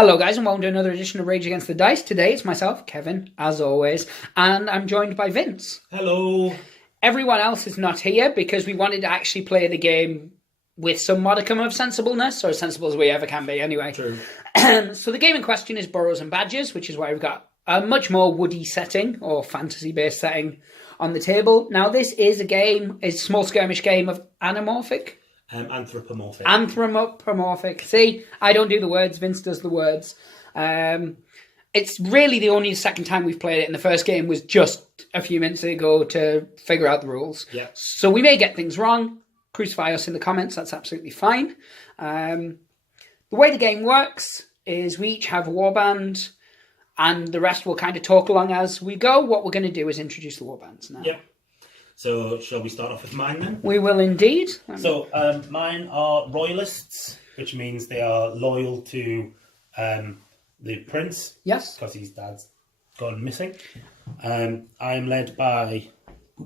Hello guys and welcome to another edition of Rage Against the Dice. Today it's myself, Kevin, as always, and I'm joined by Vince. Hello. Everyone else is not here because we wanted to actually play the game with some modicum of sensibleness, or as sensible as we ever can be anyway. True. So the game in question is Burrows and Badgers, which is why we've got a much more woody setting, or fantasy-based setting, on the table. Now this is a small skirmish game of anamorphic. Anthropomorphic. Anthropomorphic. See, I don't do the words, Vince does the words. It's really the only second time we've played it, and the first game was just a few minutes ago to figure out the rules. Yeah. So we may get things wrong. Crucify us in the comments, that's absolutely fine. The way the game works is we each have a warband, and the rest will kind of talk along as we go. What we're going to do is introduce the warbands now. Yep. So, shall we start off with mine then? We will indeed. So, mine are royalists, which means they are loyal to the prince. Yes. Because his dad's gone missing. I'm led by...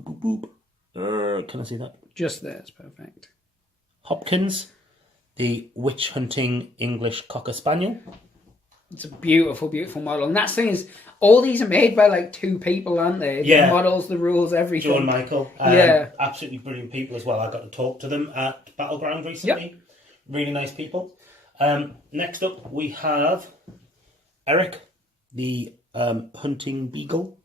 can I see that? Just there, it's perfect. Hopkins, the witch-hunting English Cocker Spaniel. It's a beautiful, beautiful model. And that's the thing is, all these are made by like two people, aren't they? Yeah. The models, the rules, everything. Joe and Michael. Yeah. Absolutely brilliant people as well. I got to talk to them at Battleground recently. Yep. Really nice people. Next up, we have Eric, the hunting beagle.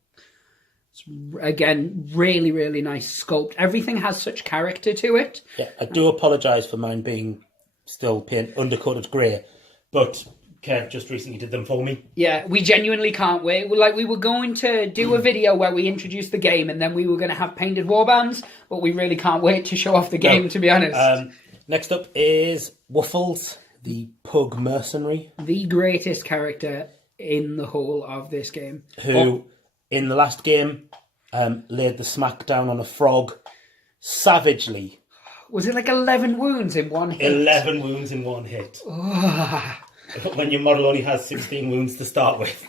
It's, again, really, really nice sculpt. Everything has such character to it. Yeah, I do apologise for mine being still undercoated grey, but Kev just recently did them for me. Yeah, we genuinely can't wait. We were going to do a video where we introduced the game, and then we were going to have painted warbands, but we really can't wait to show off the game, to be honest. Next up is Wuffles, the pug mercenary. The greatest character in the whole of this game. Who, in the last game, laid the smack down on a frog savagely. Was it like 11 wounds in one hit? 11 wounds in one hit. When your model only has 16 wounds to start with.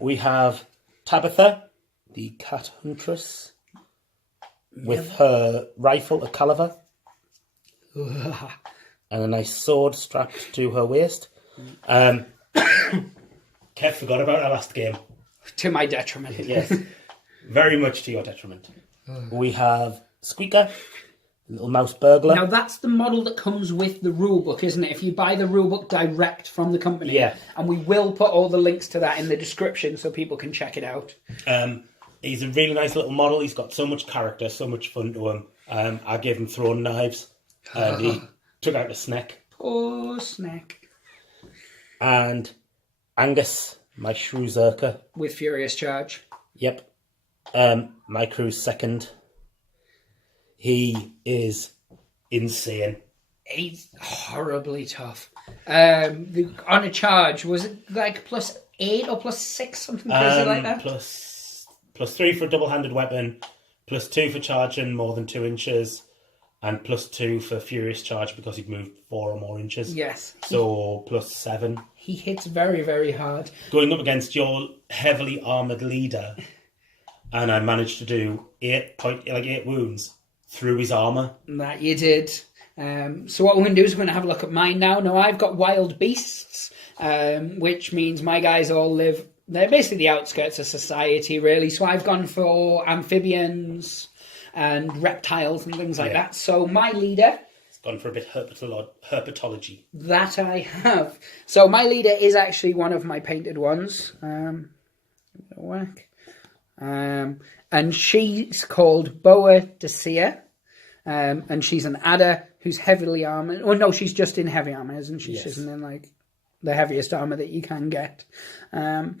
We have Tabitha, the cat huntress, with her rifle, a caliver, and a nice sword strapped to her waist. Kev forgot about our last game. To my detriment. Yes, very much to your detriment. We have Squeaker, little mouse burglar. Now that's the model that comes with the rulebook, isn't it? If you buy the rulebook direct from the company. Yeah. And we will put all the links to that in the description so people can check it out. He's a really nice little model. He's got so much character, so much fun to him. I gave him throwing knives. He took out a snack. Poor snack. And Angus, my Shrew Zerker. With Furious Charge. Yep. My crew's second. He is insane. He's horribly tough. On a charge, was it like +8 or +6, something crazy like that? +3 for a double-handed weapon, +2 for charging more than 2 inches, and +2 for furious charge because he'd moved 4 or more inches. Yes. So +7. He hits very, very hard. Going up against your heavily armoured leader, and I managed to do 8 wounds through his armour. That you did. So what we're going to do is we're going to have a look at mine now. Now I've got wild beasts, which means my guys all live... They're basically the outskirts of society, really. So I've gone for amphibians and reptiles and things like that. So my leader... It's gone for a bit herpetology. That I have. So my leader is actually one of my painted ones. And she's called Boa de Sia. And she's an adder who's heavily armoured. Oh, no, she's just in heavy armour, isn't she? Yes. She's in like the heaviest armour that you can get. And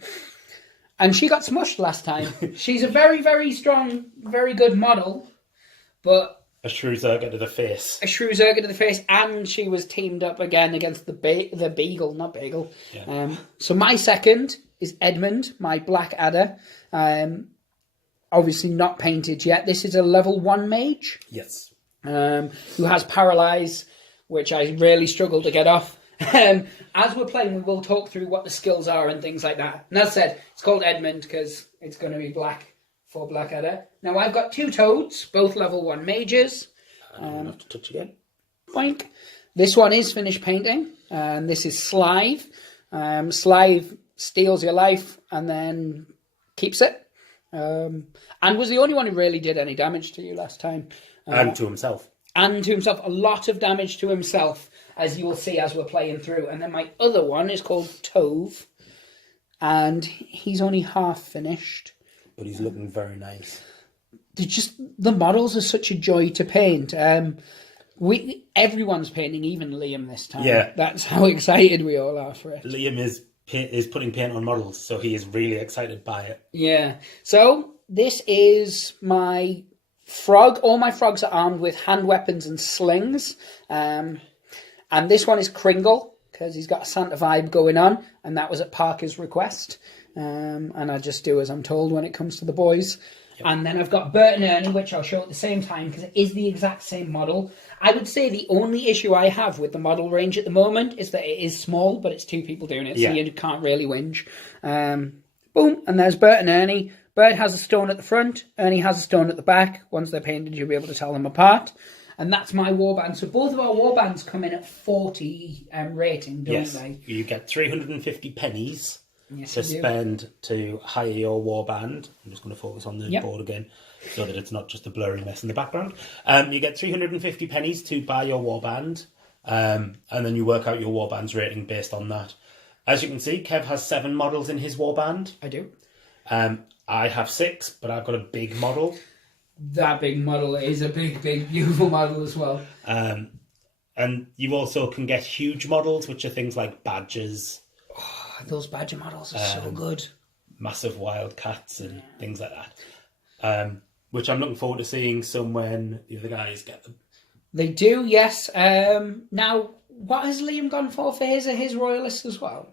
she got smushed last time. She's a very, very strong, very good model, but... A Shrew Zerker to the face. A Shrew Zerker to the face, and she was teamed up again against the Beagle, not Bagel. Yeah. So my second is Edmund, my black adder. Obviously not painted yet. This is a level 1 mage. Yes. Who has Paralyze, which I really struggle to get off. As we're playing, we will talk through what the skills are and things like that. And as I said, it's called Edmund because it's going to be black for Blackadder. Now, I've got 2 toads, both level 1 mages. I don't have to touch again. Boink. This one is finished painting. and this is Slive. Slive steals your life and then keeps it. And was the only one who really did any damage to you last time. And to himself. And to himself. A lot of damage to himself, as you will see as we're playing through. And then my other one is called Tove. And he's only half finished. But he's looking very nice. The models are such a joy to paint. Everyone's painting, even Liam this time. Yeah. That's how excited we all are for it. Liam is putting paint on models, so he is really excited by it. Yeah. So this is my frog. All my frogs are armed with hand weapons and slings. And this one is Kringle, because he's got a Santa vibe going on, and that was at Parker's request. And I just do as I'm told when it comes to the boys. Yep. And then I've got Bert and Ernie, which I'll show at the same time, because it is the exact same model. I would say the only issue I have with the model range at the moment is that it is small, but it's two people doing it, so you can't really whinge. Boom, and there's Bert and Ernie. Bert has a stone at the front, Ernie has a stone at the back. Once they're painted, you'll be able to tell them apart. And that's my warband. So both of our warbands come in at 40 rating, don't they? You get 350 pennies. Yes, to spend to hire your warband. I'm just going to focus on the board again so that it's not just a blurry mess in the background. You get 350 pennies to buy your warband, and then you work out your warband's rating based on that. As you can see, Kev has 7 models in his warband. I do. I have 6, but I've got a big model. That big model is a big, beautiful model as well. And you also can get huge models, which are things like badgers. Those badger models are so good. Massive wildcats and things like that. Which I'm looking forward to seeing some when the other guys get them. They do, yes. Now, what has Liam gone for his? Are his royalists as well?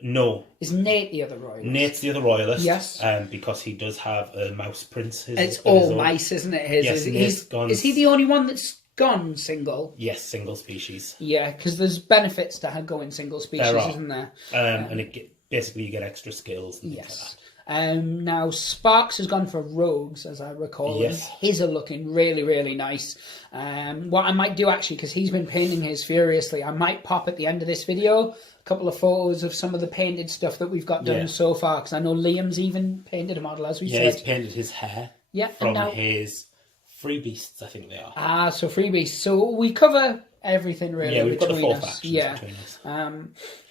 No. Is Nate the other royalist? Nate's the other royalist. Yes. Because he does have a mouse prince. It's all mice, isn't it? Is he the only one that's gone single? Yes, single species. Yeah, because there's benefits to going single species, isn't there? And basically you get extra skills. And things like that. Now Sparks has gone for rogues, as I recall. Yes. His are looking really, really nice. What I might do actually, because he's been painting his furiously, I might pop at the end of this video a couple of photos of some of the painted stuff that we've got done so far. Because I know Liam's even painted a model, as we said. Yeah, he's painted his hair. Yeah, from his Free Beasts, I think they are. Ah, so Free Beasts. So we cover everything really. Yeah, we've got the 4 us. factions between us.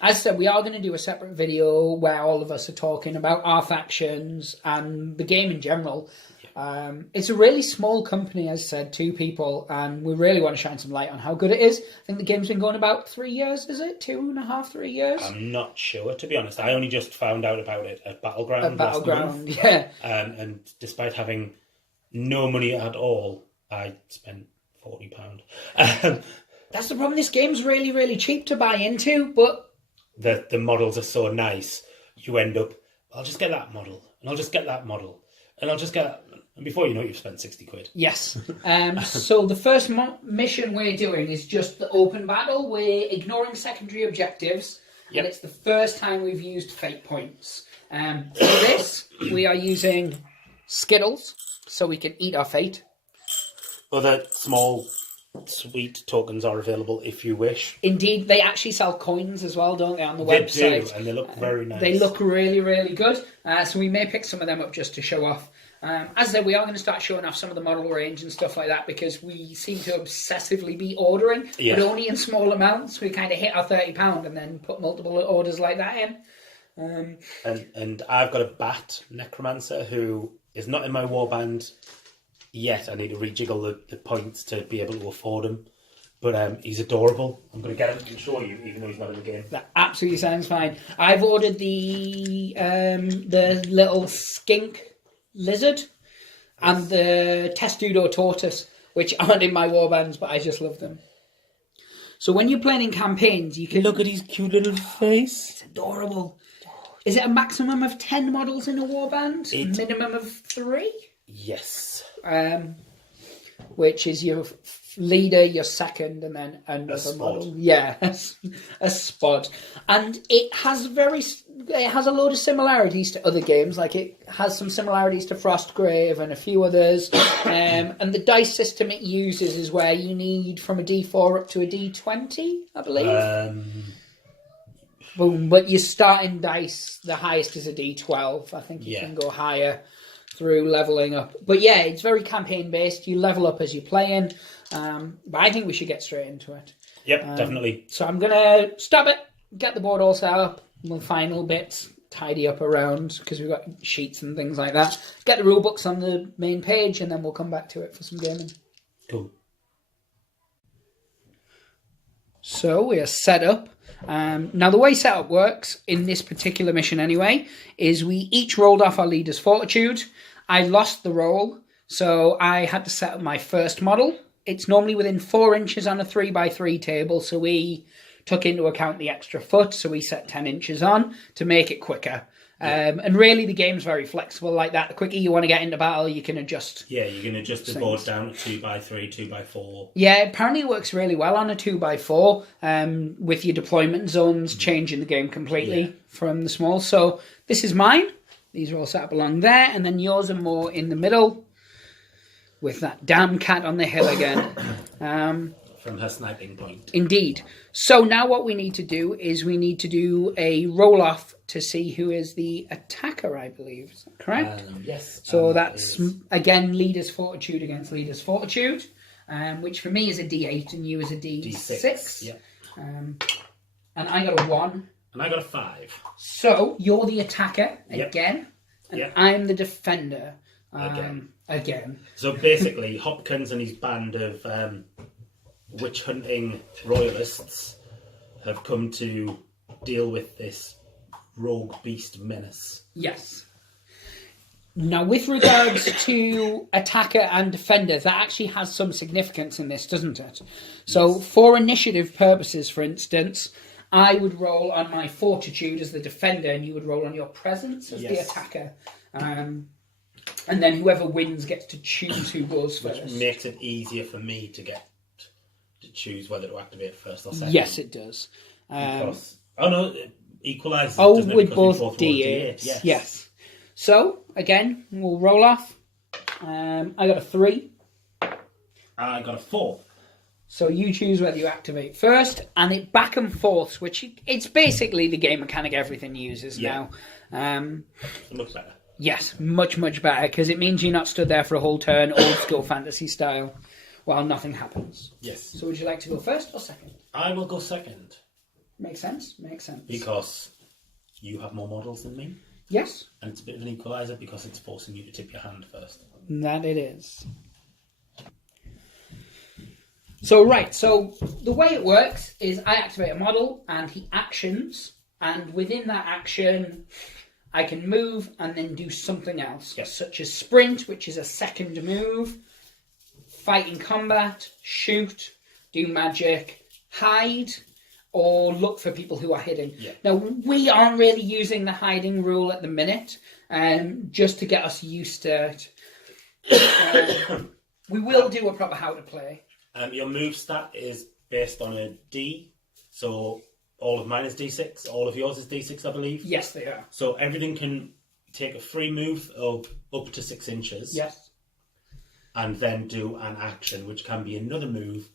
As I said, we are going to do a separate video where all of us are talking about our factions and the game in general. It's a really small company, as I said, 2 people, and we really want to shine some light on how good it is. I think the game's been going about 3 years, is it? 2.5, 3 years? I'm not sure, to be honest. I only just found out about it at Battleground. And despite having no money at all, I spent £40. That's the problem. This game's really, really cheap to buy into, but the models are so nice. You end up, I'll just get that model, and I'll just get that model, and I'll just get that. And before you know it, you've spent 60 quid. Yes. So the first mission we're doing is just the open battle. We're ignoring secondary objectives, and it's the first time we've used fate points. For this, we are using Skittles, so we can eat our fate. Other small, sweet tokens are available if you wish. Indeed, they actually sell coins as well, don't they, on the website? They do, and they look very nice. They look really, really good. So we may pick some of them up just to show off. As I said, we are going to start showing off some of the model range and stuff like that because we seem to obsessively be ordering, but only in small amounts. We kind of hit our £30 and then put multiple orders like that in. And I've got a bat necromancer who is not in my warband yet. I need to rejiggle the points to be able to afford him. But he's adorable. I'm going to get him and show you, even though he's not in the game. That absolutely sounds fine. I've ordered the little skink lizard and the testudo tortoise, which aren't in my warbands, but I just love them. So when you're playing in campaigns, you can look at his cute little face. It's adorable. Is it a maximum of 10 models in a warband? Minimum of 3? Yes. Which is your leader, your second, and then another model. Yeah, a spot. And it has a load of similarities to other games. Like, it has some similarities to Frostgrave and a few others. And the dice system it uses is where you need from a D4 up to a D20, I believe. Boom. But your starting dice, the highest is a D12. I think you can go higher through leveling up. But yeah, it's very campaign-based. You level up as you're playing. But I think we should get straight into it. Yep, definitely. So I'm going to stop it, get the board all set up, the final bits, tidy up around, because we've got sheets and things like that. Get the rule books on the main page, and then we'll come back to it for some gaming. Cool. So we are set up. Now, the way setup works, in this particular mission anyway, is we each rolled off our leader's fortitude. I lost the roll, so I had to set up my first model. It's normally within 4 inches on a 3x3 table, so we took into account the extra foot, so we set 10 inches on to make it quicker. And really, the game's very flexible like that. The quicker you want to get into battle, you can adjust. Yeah, you can adjust the board down to 2x3, 2x4. Yeah, apparently it works really well on a 2x4 with your deployment zones changing the game completely from the small. So this is mine. These are all set up along there, and then yours are more in the middle with that damn cat on the hill again. From her sniping point. Indeed. So now what we need to do is we need to do a roll-off to see who is the attacker, I believe. Is that correct? Yes. So that's, again, leader's fortitude against leader's fortitude, which for me is a D8 and you is a D6. Yeah. And I got a 1. And I got a 5. So you're the attacker again, and I'm the defender again. So basically, Hopkins and his band of witch hunting royalists have come to deal with this rogue beast menace. Yes. Now, with regards to attacker and defender, that actually has some significance in this, doesn't it? So, for initiative purposes, for instance, I would roll on my fortitude as the defender, and you would roll on your presence as the attacker. And then whoever wins gets to choose who goes first. Which makes it easier for me to choose whether to activate first or second. Yes, it does. Equalises. Oh, with both D8s. Yes. So, again, we'll roll off. I got a 3. I got a 4. So you choose whether you activate first, and it back and forth, which it's basically the game mechanic everything uses now. Much better. Yes, much, much better, because it means you're not stood there for a whole turn, old school fantasy style, while nothing happens. Yes. So would you like to go first or second? I will go second. Makes sense. Because you have more models than me. Yes. And it's a bit of an equaliser because it's forcing you to tip your hand first. That it is. So the way it works is I activate a model and he actions, and within that action I can move and then do something else, such as sprint, which is a second move, fight in combat, shoot, do magic, hide, or look for people who are hidden. Yeah. Now, we aren't really using the hiding rule at the minute, just to get us used to it. We will do a proper how to play. Your move stat is based on a D, so all of mine is D6, all of yours is D6, I believe. Yes, they are. So everything can take a free move of up to 6 inches. Yes. And then do an action, which can be another move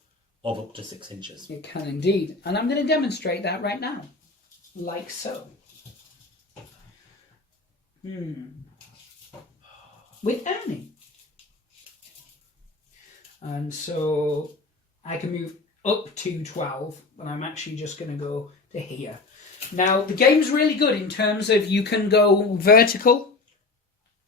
of up to 6 inches. It can indeed. And I'm going to demonstrate that right now. Like so. With Ernie. And so I can move up to 12, but I'm actually just going to go to here. Now, the game's really good in terms of you can go vertical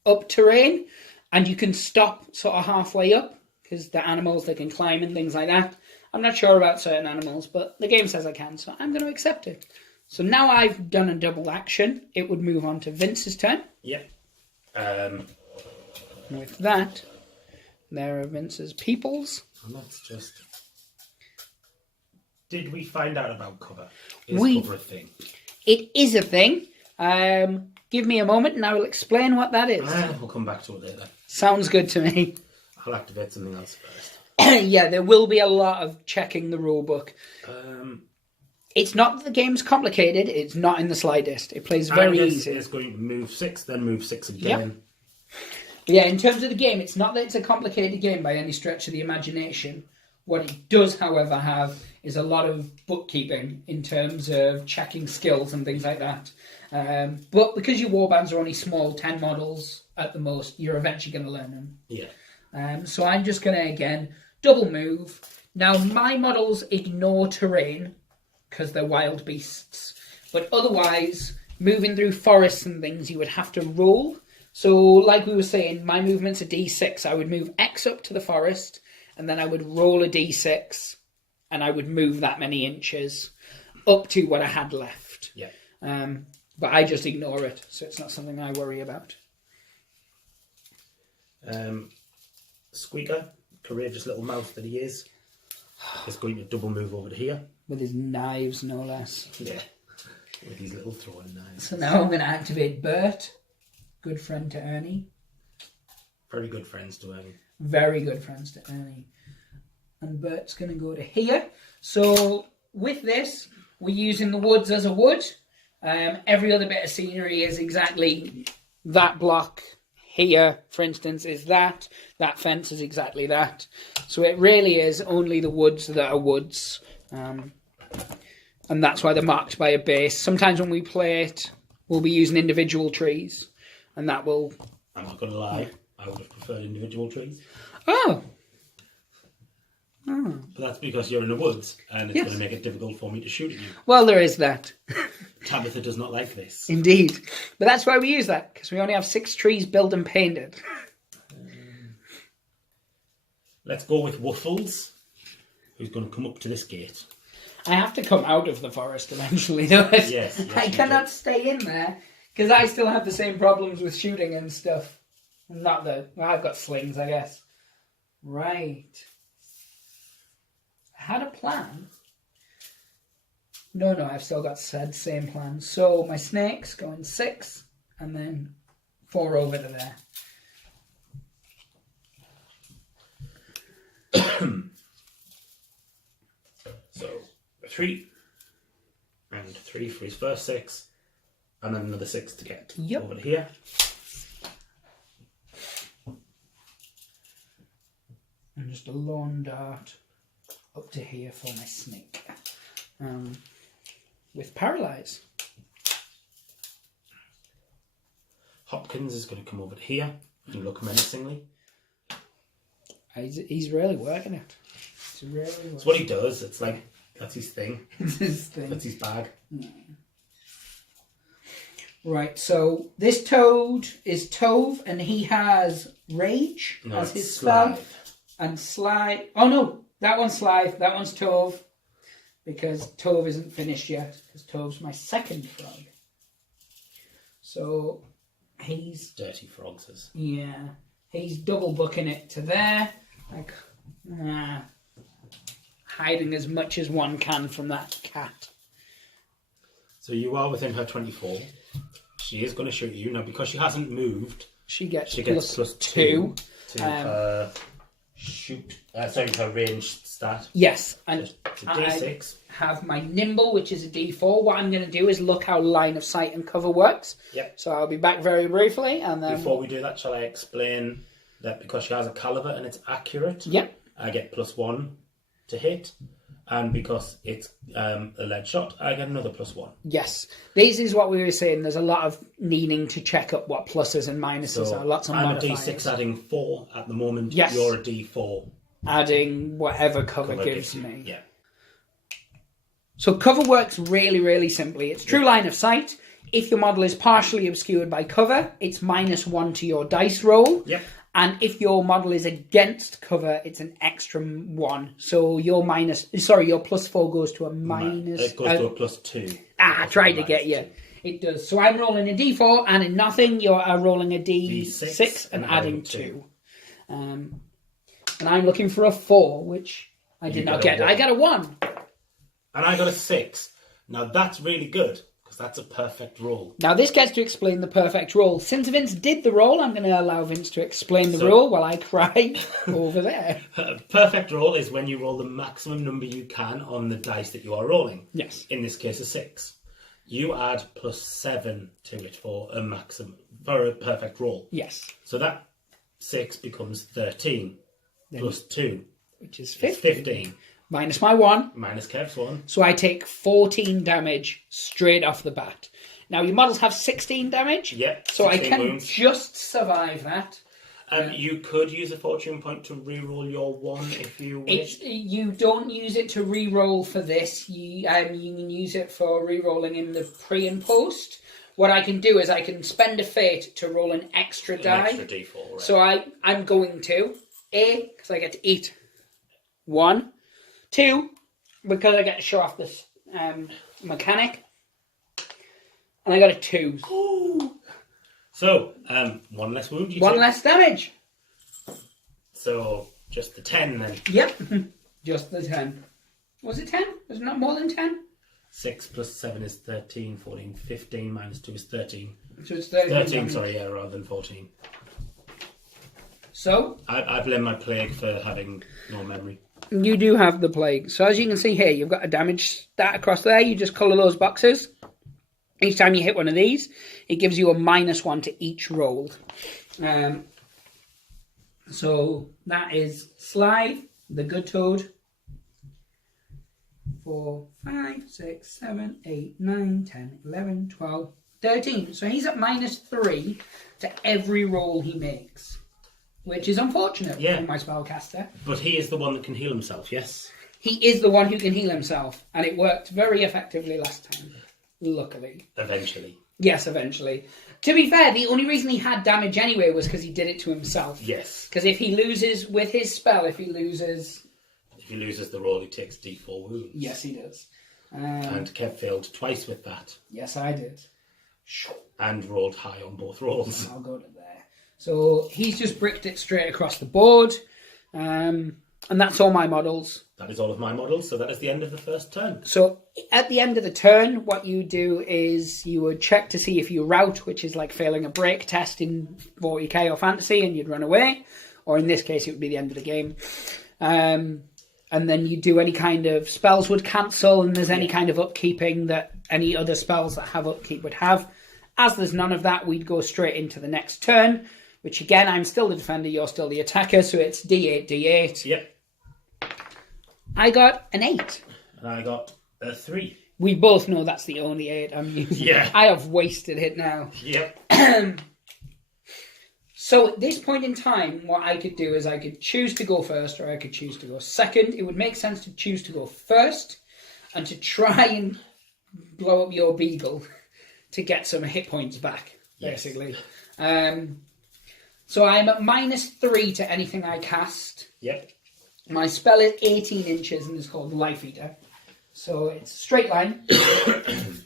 up terrain, and you can stop sort of halfway up, because the animals, they can climb and things like that. I'm not sure about certain animals, but the game says I can, so I'm going to accept it. So now I've done a double action, it would move on to Vince's turn. Yep. With that, there are Vince's peoples. And that's just... Did we find out about cover? Is cover a thing? It is a thing. Give me a moment and I will explain what that is. We'll come back to it later. Sounds good to me. I'll activate something else first. Yeah, there will be a lot of checking the rule book. It's not that the game's complicated. It's not in the slightest. It plays very easy. It's going to move 6, then move 6 again. Yeah, in terms of the game, it's not that it's a complicated game by any stretch of the imagination. What it does, however, have is a lot of bookkeeping in terms of checking skills and things like that. But because your warbands are only small, 10 models at the most, you're eventually going to learn them. Yeah. So I'm just going to, again, double move. Now, my models ignore terrain because they're wild beasts. But otherwise, moving through forests and things, you would have to roll. So, like we were saying, my movement's a d6. I would move X up to the forest, and then I would roll a d6, and I would move that many inches up to what I had left. Yeah. But I just ignore it, so it's not something I worry about. Squeaker, courageous little mouth that he is going to double move over to here. With his knives, no less. Yeah, with his little throwing knives. So now I'm going to activate Bert, good friend to Ernie. Very good friends to Ernie. Very good friends to Ernie. And Bert's going to go to here. So with this, we're using the woods as a wood. Every other bit of scenery is exactly that block. Here, for instance, is that. That fence is exactly that. So it really is only the woods that are woods. And that's why they're marked by a base. Sometimes when we play it, we'll be using individual trees. And that will... I'm not going to lie. I would have preferred individual trees. Oh! But that's because you're in the woods, and it's going to make it difficult for me to shoot at you. Well, there is that. Tabitha does not like this. Indeed. But that's why we use that, because we only have 6 trees built and painted. Let's go with Wuffles, who's going to come up to this gate. I have to come out of the forest eventually, though. Yes, I cannot stay in there, because I still have the same problems with shooting and stuff. Not that... Well, I've got slings, I guess. Right. I had a plan. No, I've still got said same plan. So my snakes go in 6, and then 4 over to there. So 3 and 3 for his first 6, and then another 6 to get over to here. And just a lawn dart up to here for my snake. With Paralyze. Hopkins is going to come over to here and look menacingly. He's really working it. He's really working. It's what he does. It's like, that's his thing. It's his thing. That's his bag. Yeah. Right, so this toad is Tove, and he has Rage as his spell. And Slide. Oh no, that one's Slide, that one's Tove. Because Tove isn't finished yet, because Tove's my second frog. So he's... Dirty frogs. Yeah, he's double booking it to there. Like, hiding as much as one can from that cat. So you are within her 24. She is going to shoot you. Now, because she hasn't moved, she gets plus 2 to her shoot. Sorry, her ranged stat. Yes, and it's a D6. I have my nimble, which is a D4. What I'm going to do is look how line of sight and cover works. Yep. So I'll be back very briefly, and then before we do that, shall I explain that because she has a caliber and it's accurate? Yep. I get +1 to hit. And because it's a lead shot, I get another +1. Yes. This is what we were saying. There's a lot of needing to check up what pluses and minuses are. Lots of modifiers. I'm a D6 adding 4 at the moment. Yes. You're a D4. Adding whatever cover gives me. Yeah. So cover works really, really simply. It's true line of sight. If your model is partially obscured by cover, it's -1 to your dice roll. Yep. And if your model is against cover, it's an extra 1. So your +4 goes to a minus... It goes to a +2. I tried to get you. It does. So I'm rolling a D4, and in nothing, you're rolling a D6 and adding 2. And I'm looking for a 4, which I did not get. I got a 1. And I got a 6. Now that's really good, because because that's a perfect roll. Now, this gets to explain the perfect roll. Since Vince did the roll, I'm going to allow Vince to explain the roll while I cry over there. Perfect roll is when you roll the maximum number you can on the dice that you are rolling. Yes. In this case, a 6. You add +7 to it for a maximum, for a perfect roll. Yes. So that 6 becomes 13 plus 2. Which is 15. Minus my 1. Minus Kev's 1. So I take 14 damage straight off the bat. Now, your models have 16 damage. Yep. So I can wounds. just survive that. You could use a fortune point to reroll your 1 if you wish. You don't use it to re-roll for this. You can use it for re-rolling in the pre and post. What I can do is I can spend a fate to roll an extra die. Extra D4, right. So I'm going to because I get to eat 1. 2, because I get to show off this mechanic. And I got a 2. Ooh. So, 1 less wound. One less damage. So, just the 10 then. Yep, just the 10. Was it 10? Was it not more than 10? 6 plus 7 is 13, 14, 15, minus 2 is 13. So it's 13. 13, sorry, yeah, rather than 14. So? I blame my plague for having no memory. You do have the plague. So as you can see here, you've got a damage stat across there. You just colour those boxes. Each time you hit one of these, it gives you a -1 to each roll. So that is Sly, the good toad. 4, 5, 6, 7, 8, 9, 10, 11, 12, 13. So he's at -3 to every roll he makes. Which is unfortunate for my spellcaster. But he is the one that can heal himself, yes? He is the one who can heal himself. And it worked very effectively last time. Luckily. Eventually. Yes, eventually. To be fair, the only reason he had damage anyway was because he did it to himself. Yes. Because if he loses with his spell, if he loses the roll, he takes D4 wounds. Yes, he does. And Kev failed twice with that. Yes, I did. And rolled high on both rolls. I'll go to there. So he's just bricked it straight across the board. And that's all my models. That is all of my models, so that is the end of the first turn. So at the end of the turn, what you do is you would check to see if you rout, which is like failing a break test in 40k or fantasy, and you'd run away. Or in this case, it would be the end of the game. And then you do any kind of spells would cancel, and there's any kind of upkeeping that any other spells that have upkeep would have. As there's none of that, we'd go straight into the next turn, which again, I'm still the defender, you're still the attacker, so it's D8, D8. Yep. I got an 8. And I got a 3. We both know that's the only 8 I'm using. Yeah. I have wasted it now. Yep. So at this point in time, what I could do is I could choose to go first or I could choose to go second. It would make sense to choose to go first and to try and blow up your beagle to get some hit points back, basically. Yes. So I'm at -3 to anything I cast. Yep. My spell is 18 inches and is called Life Eater. So it's a straight line.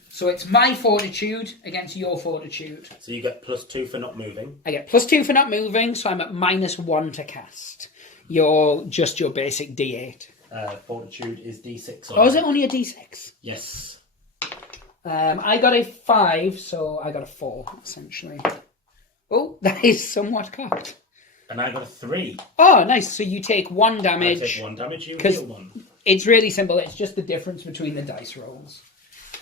So it's my fortitude against your fortitude. So you get +2 for not moving. I get +2 for not moving, so I'm at -1 to cast. You're just your basic D8. Fortitude is D6. Oh, is it only a D6? Yes. I got a 5, so I got a 4, essentially. Oh, that is somewhat cocked. And I got a 3. Oh, nice. So you take 1 damage. I take 1 damage, you heal 1. It's really simple. It's just the difference between the dice rolls.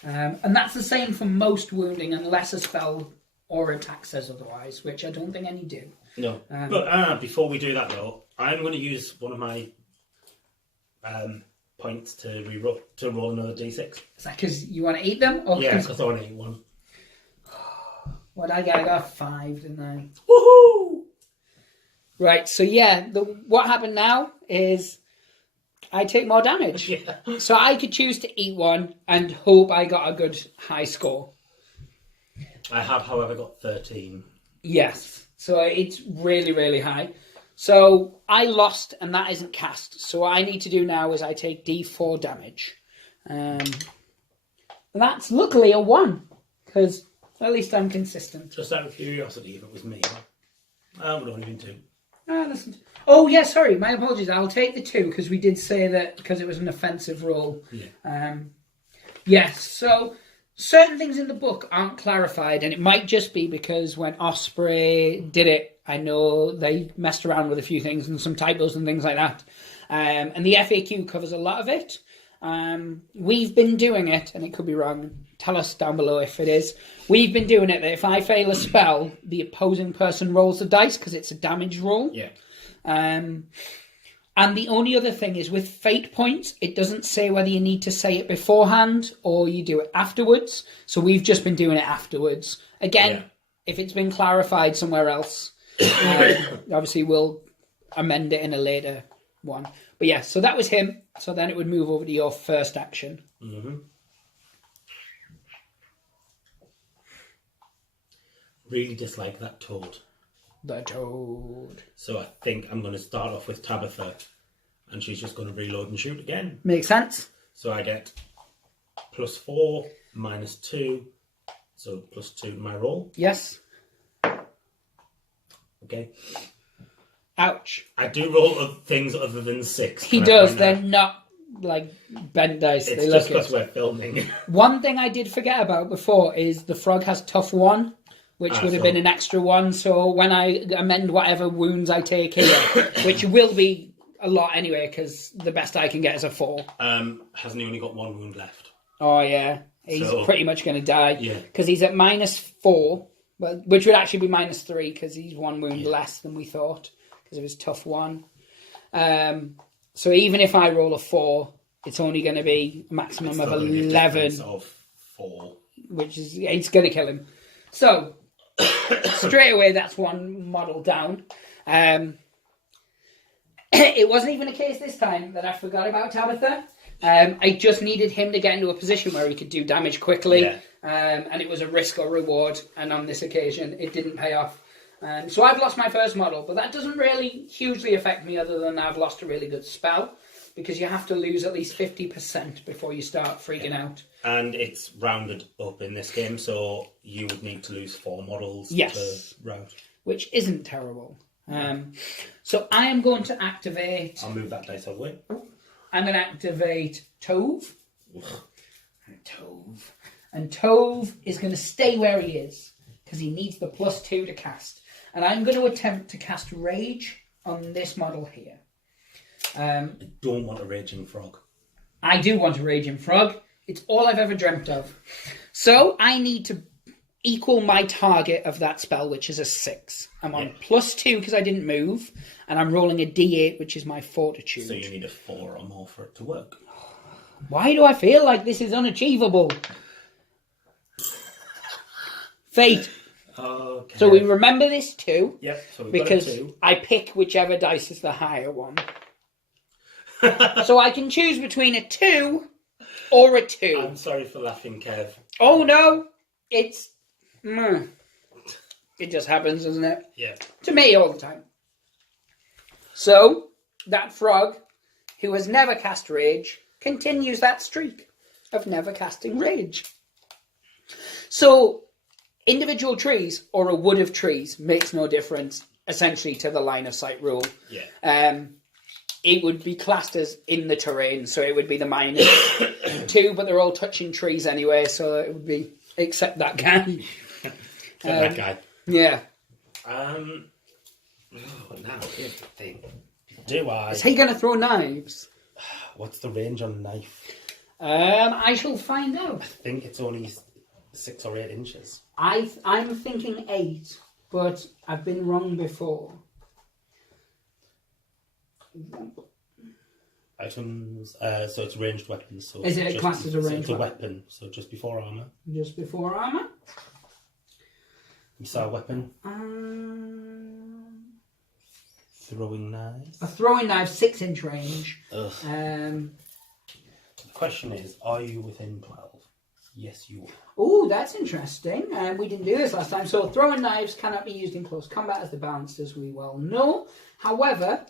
And that's the same for most wounding, unless a spell or attack says otherwise, which I don't think any do. No. But before we do that, though, I'm going to use one of my points to roll another D6. Is that because you want to eat them? Or yeah, because I want to eat one. What did I get? I got a 5, didn't I? Woohoo! Right, so yeah, what happened now is I take more damage. Yeah. So I could choose to eat one and hope I got a good high score. I have, however, got 13. Yes, so it's really, really high. So I lost, and that isn't cast. So what I need to do now is I take D4 damage. And that's luckily a 1, because at least I'm consistent. Just out of curiosity, if it was me, I would only been 2. Oh, yeah, sorry, my apologies. I'll take the 2, because we did say that because it was an offensive roll. Yeah. Yes, so certain things in the book aren't clarified, and it might just be because when Osprey did it, I know they messed around with a few things and some typos and things like that. And the FAQ covers a lot of it. We've been doing it, and it could be wrong. Tell us down below if it is. We've been doing it that if I fail a spell, the opposing person rolls the dice because it's a damage roll. Yeah. And the only other thing is with fate points, it doesn't say whether you need to say it beforehand or you do it afterwards. So we've just been doing it afterwards. Again, if it's been clarified somewhere else, obviously we'll amend it in a later one. But yeah, so that was him. So then it would move over to your first action. Mm-hmm. Really dislike that toad. The toad. So I think I'm going to start off with Tabitha, and she's just going to reload and shoot again. Makes sense. So I get +4, -2, so +2 to my roll. Yes. Okay. Ouch. I do roll things other than 6. He does. They're not like bent dice. It's they just look because we're filming. One thing I did forget about before is the frog has tough 1. Which would have been an extra 1, so when I amend whatever wounds I take here, which will be a lot anyway, because the best I can get is a 4. Hasn't he only got 1 wound left? Oh yeah, he's pretty much going to die. Yeah. Because he's at -4, which would actually be -3, because he's 1 wound less than we thought, because of his tough 1. So even if I roll a 4, it's only going to be a maximum of 11. Of 4. Which is, it's going to kill him. So... straight away, that's 1 model down. It wasn't even a case this time that I forgot about Tabitha. I just needed him to get into a position where he could do damage quickly, and it was a risk or reward, and on this occasion, it didn't pay off. So I've lost my first model, but that doesn't really hugely affect me other than I've lost a really good spell, because you have to lose at least 50% before you start freaking out. And it's rounded up in this game, so you would need to lose 4 models to round. Which isn't terrible. So I am going to activate... I'll move that dice away. I'm going to activate Tove. And Tove is going to stay where he is, because he needs the +2 to cast. And I'm going to attempt to cast Rage on this model here. I don't want a raging frog. I do want a raging frog. It's all I've ever dreamt of. So I need to equal my target of that spell, which is a 6. I'm on +2 because I didn't move, and I'm rolling a d8, which is my fortitude. So you need a 4 or more for it to work. Why do I feel like this is unachievable? Fate. Okay. So we remember this too. Yep. So we've because got a 2. I pick whichever dice is the higher one. So I can choose between a 2 or a 2. I'm sorry for laughing, Kev. Oh no, it's... It just happens, doesn't it? Yeah. To me all the time. So, that frog, who has never cast Rage, continues that streak of never casting Rage. So, individual trees, or a wood of trees, makes no difference, essentially, to the line of sight rule. Yeah. It would be classed as in the terrain, so it would be the -2, but they're all touching trees anyway, so it would be, except that guy. That guy. Yeah. Now, here's the thing. Do I... Is he going to throw knives? What's the range on a knife? I shall find out. I think it's only 6 or 8 inches. I'm thinking 8, but I've been wrong before. Items, so it's ranged weapons. So is it classed as a ranged weapon? So just before armour. Just before armour? Missile weapon. Throwing knives. A throwing knife, 6-inch range. Ugh. The question is, are you within 12? Yes, you are. Oh, that's interesting. We didn't do this last time. So throwing knives cannot be used in close combat as the balanced, as we well know. However,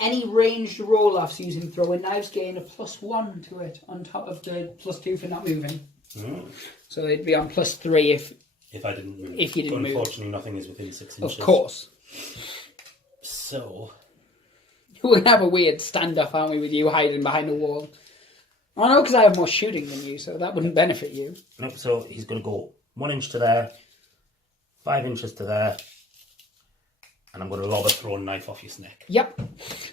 any ranged roll-offs using throwing knives gain a +1 to it on top of the +2 for not moving. So they'd be on +3 if I didn't move. If you didn't move. Unfortunately, nothing is within 6 inches. Of course. So... We're going to have a weird standoff, aren't we, with you hiding behind a wall. Oh no, because I have more shooting than you, so that wouldn't benefit you. Nope, so he's going to go 1 inch to there, 5 inches to there, and I'm going to lob a throwing knife off your snake. Yep.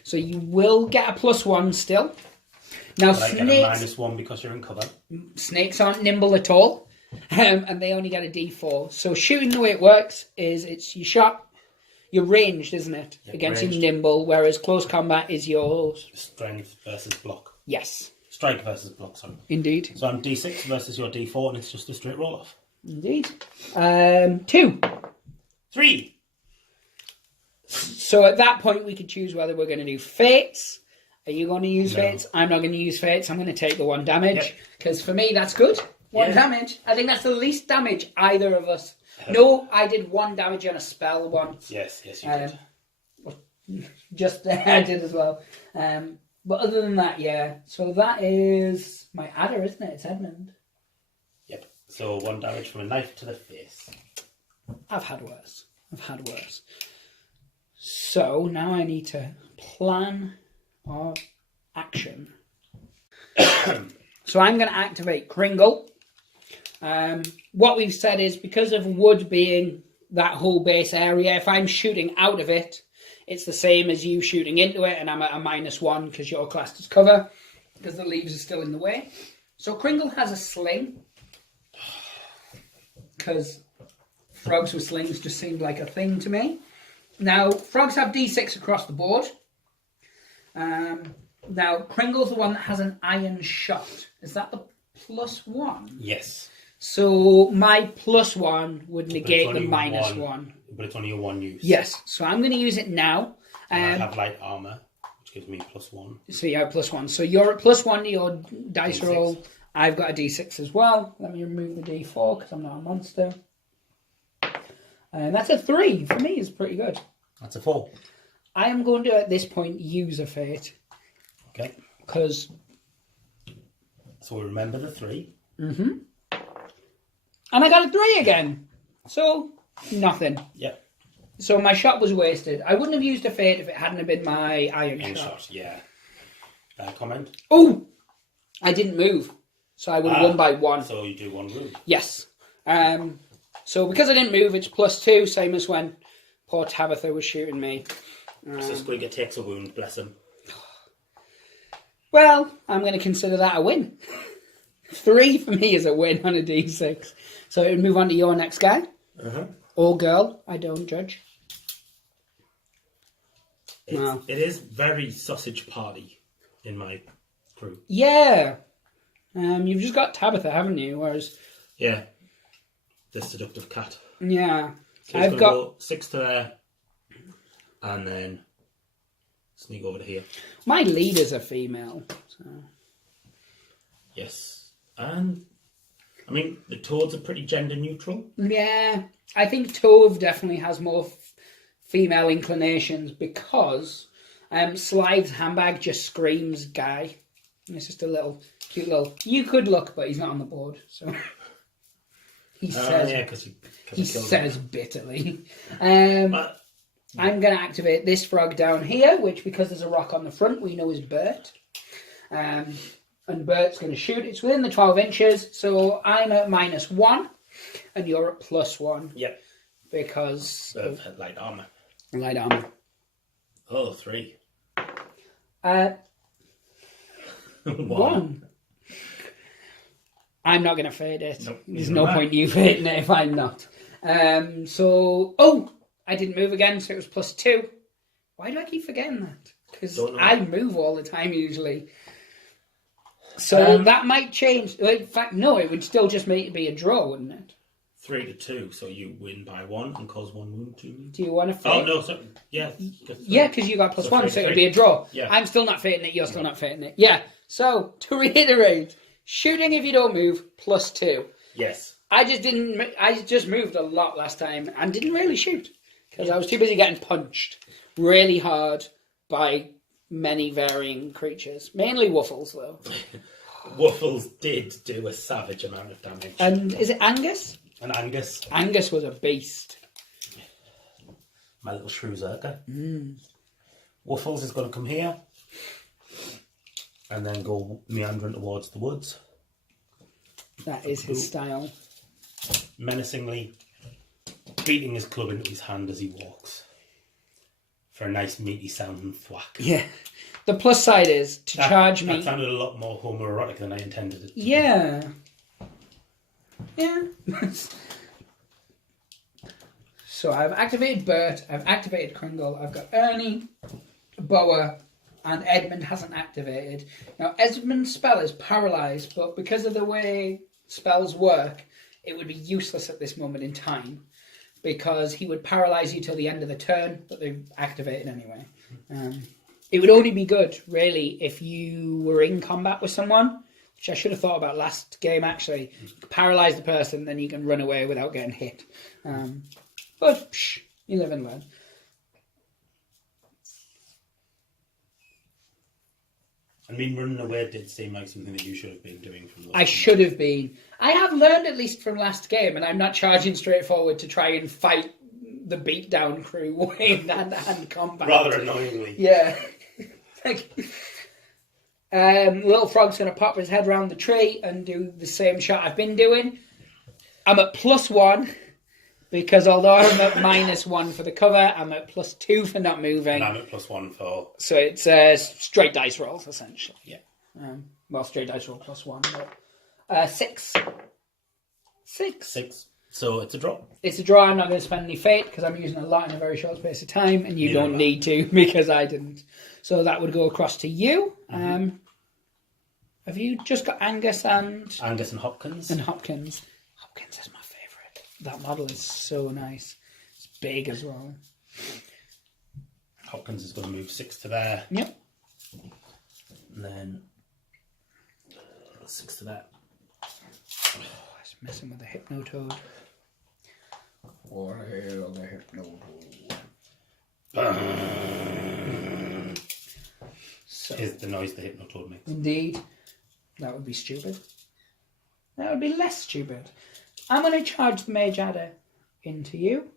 So you will get a +1 still. Now, But I get a -1 because you're in cover. Snakes aren't nimble at all, and they only get a D4. So shooting, the way it works is it's your shot, you're ranged, isn't it? Yep, against ranged. your nimble, whereas close combat is your... Strength versus block. Yes. Strike versus block, sorry. Indeed. So I'm D6 versus your D4, and it's just a straight roll off. Indeed. 2. 3. So at that point, we could choose whether we're going to do fates. Are you going to use fates? I'm not going to use fates. I'm going to take the 1 damage. Because for me, that's good. 1 damage. I think that's the least damage either of us. No, I did 1 damage on a spell once. Yes, you did. Just I did as well. But other than that, yeah. So that is my adder, isn't it? It's Edmund. Yep. So 1 damage from a knife to the face. I've had worse. So now I need to plan our action. So I'm going to activate Kringle. What we've said is because of wood being that whole base area, if I'm shooting out of it, it's the same as you shooting into it, and I'm at a -1 because you're classed as cover, because the leaves are still in the way. So Kringle has a sling, because frogs with slings just seemed like a thing to me. Now, frogs have D6 across the board. Now, Kringle's the one that has an iron shot. Is that the +1? Yes. So my +1 would negate the -1. But it's only a 1 use. Yes, so I'm going to use it now. I have light armour, which gives me +1. So you have +1. So you're at +1 to your dice D6. roll. I've got a D6 as well. Let me remove the D4 because I'm not a monster. And that's a 3. For me, it's pretty good. That's a 4. I am going to, at this point, use a fate. Okay. Because... So we remember the 3. Mm-hmm. And I got a 3 again. So, nothing. Yep. So my shot was wasted. I wouldn't have used a fate if it hadn't have been my iron shot. Yeah. Comment? Oh! I didn't move. So I would have won by 1. So you do 1 wound. Yes. So because I didn't move, it's +2, same as when poor Tabitha was shooting me. So Squigger takes a wound, bless him. Well, I'm going to consider that a win. 3 for me is a win on a D6. So it would move on to your next guy. Uh-huh. Or girl, I don't judge. It is very sausage party in my crew. Yeah. You've just got Tabitha, haven't you? Whereas... Yeah. The seductive cat. Yeah. So I've got go 6 to there. And then sneak over to here. My leader's a female. So. Yes. And, I mean, the toads are pretty gender neutral. Yeah. I think Tove definitely has more female inclinations because Slide's handbag just screams guy. It's just a little, cute little... You could look, but he's not on the board, so... He says, yeah, cause he says bitterly. I'm going to activate this frog down here, which, because there's a rock on the front, we know is Bert. And Bert's going to shoot. It's within the 12 inches, so I'm at -1, and you're at +1. Yep. Because... of light armour. Light armour. Oh, 3. 1. I'm not going to fade it. Nope, There's no point in you fading it if I'm not. So... Oh! I didn't move again, so it was +2. Why do I keep forgetting that? Because I move all the time, usually. So that might change. In fact, no, it would still just make it be a draw, wouldn't it? 3 to 2, so you win by 1 and cause 1 wound to me. Do you want to fade? Oh, no, sorry. Yeah. Yeah, because you got +1, so it would be a draw. Yeah. I'm still not fading it, you're still not fading it. Yeah, so, to reiterate, shooting if you don't move, +2. Yes. I just moved a lot last time and didn't really shoot. Because I was too busy getting punched really hard by many varying creatures. Mainly Wuffles, though. Wuffles did do a savage amount of damage. And is it Angus? And Angus. Angus was a beast. My little Shrew Zerker. Wuffles is going to come here. And then go meandering towards the woods. That is his style. Menacingly beating his club into his hand as he walks. For a nice meaty sounding thwack. Yeah. The plus side is to charge me. That sounded a lot more homoerotic than I intended it to. Yeah. Yeah. So I've activated Bert, I've activated Kringle, I've got Ernie, Boa, and Edmund hasn't activated. Now, Edmund's spell is paralysed, but because of the way spells work, it would be useless at this moment in time, because he would paralyse you till the end of the turn, but they've activated anyway. It would only be good, really, if you were in combat with someone, which I should have thought about last game, actually. You can paralyse the person, then you can run away without getting hit. But, you live and learn. I mean, running away did seem like something that you should have been doing from last I should have been. I have learned, at least from last game, and I'm not charging straight forward to try and fight the beatdown crew in hand-to-hand combat. Rather annoyingly. Yeah. Little Frog's going to pop his head round the tree and do the same shot I've been doing. I'm at +1, because although I'm at -1 for the cover, I'm at +2 for not moving. And I'm at +1 for... So it's straight dice rolls, essentially. Yeah. Well, straight dice roll +1. But, 6. 6. So it's a draw. It's a draw. I'm not going to spend any fate because I'm using a lot in a very short space of time, and you don't need to because I didn't. So that would go across to you. Mm-hmm. Have you just got Angus and... Angus and Hopkins. And Hopkins. Hopkins is my favourite. That model is so nice. It's big as well. Hopkins is going to move 6 to there. Yep. And then 6 to there. Oh, it's messing with the Hypnotoad. Or the Hypnotoad. So, is the noise the Hypnotoad makes. Indeed. That would be stupid. That would be less stupid. I'm going to charge the Mage Adder into you.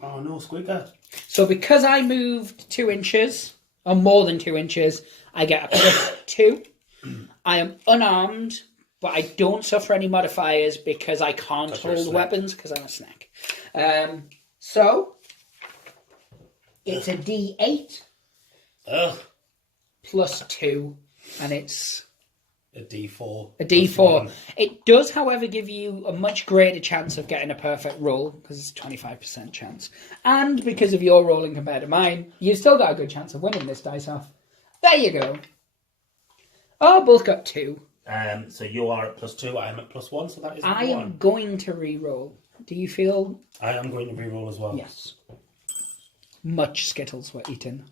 Oh no, Squeaker. So because I moved 2 inches, or more than 2 inches, I get a +2. I am unarmed, but I don't suffer any modifiers because I can't hold weapons because I'm a snack. So it's a D8 +2, and it's a D4. A D4. It does, however, give you a much greater chance of getting a perfect roll, because it's a 25% chance. And because of your rolling compared to mine, you've still got a good chance of winning this dice off. There you go. Oh, both got 2. So you are at +2, I am at +1, so that is I am going to re-roll. Do you feel... I am going to re-roll as well. Yes. Much Skittles were eaten.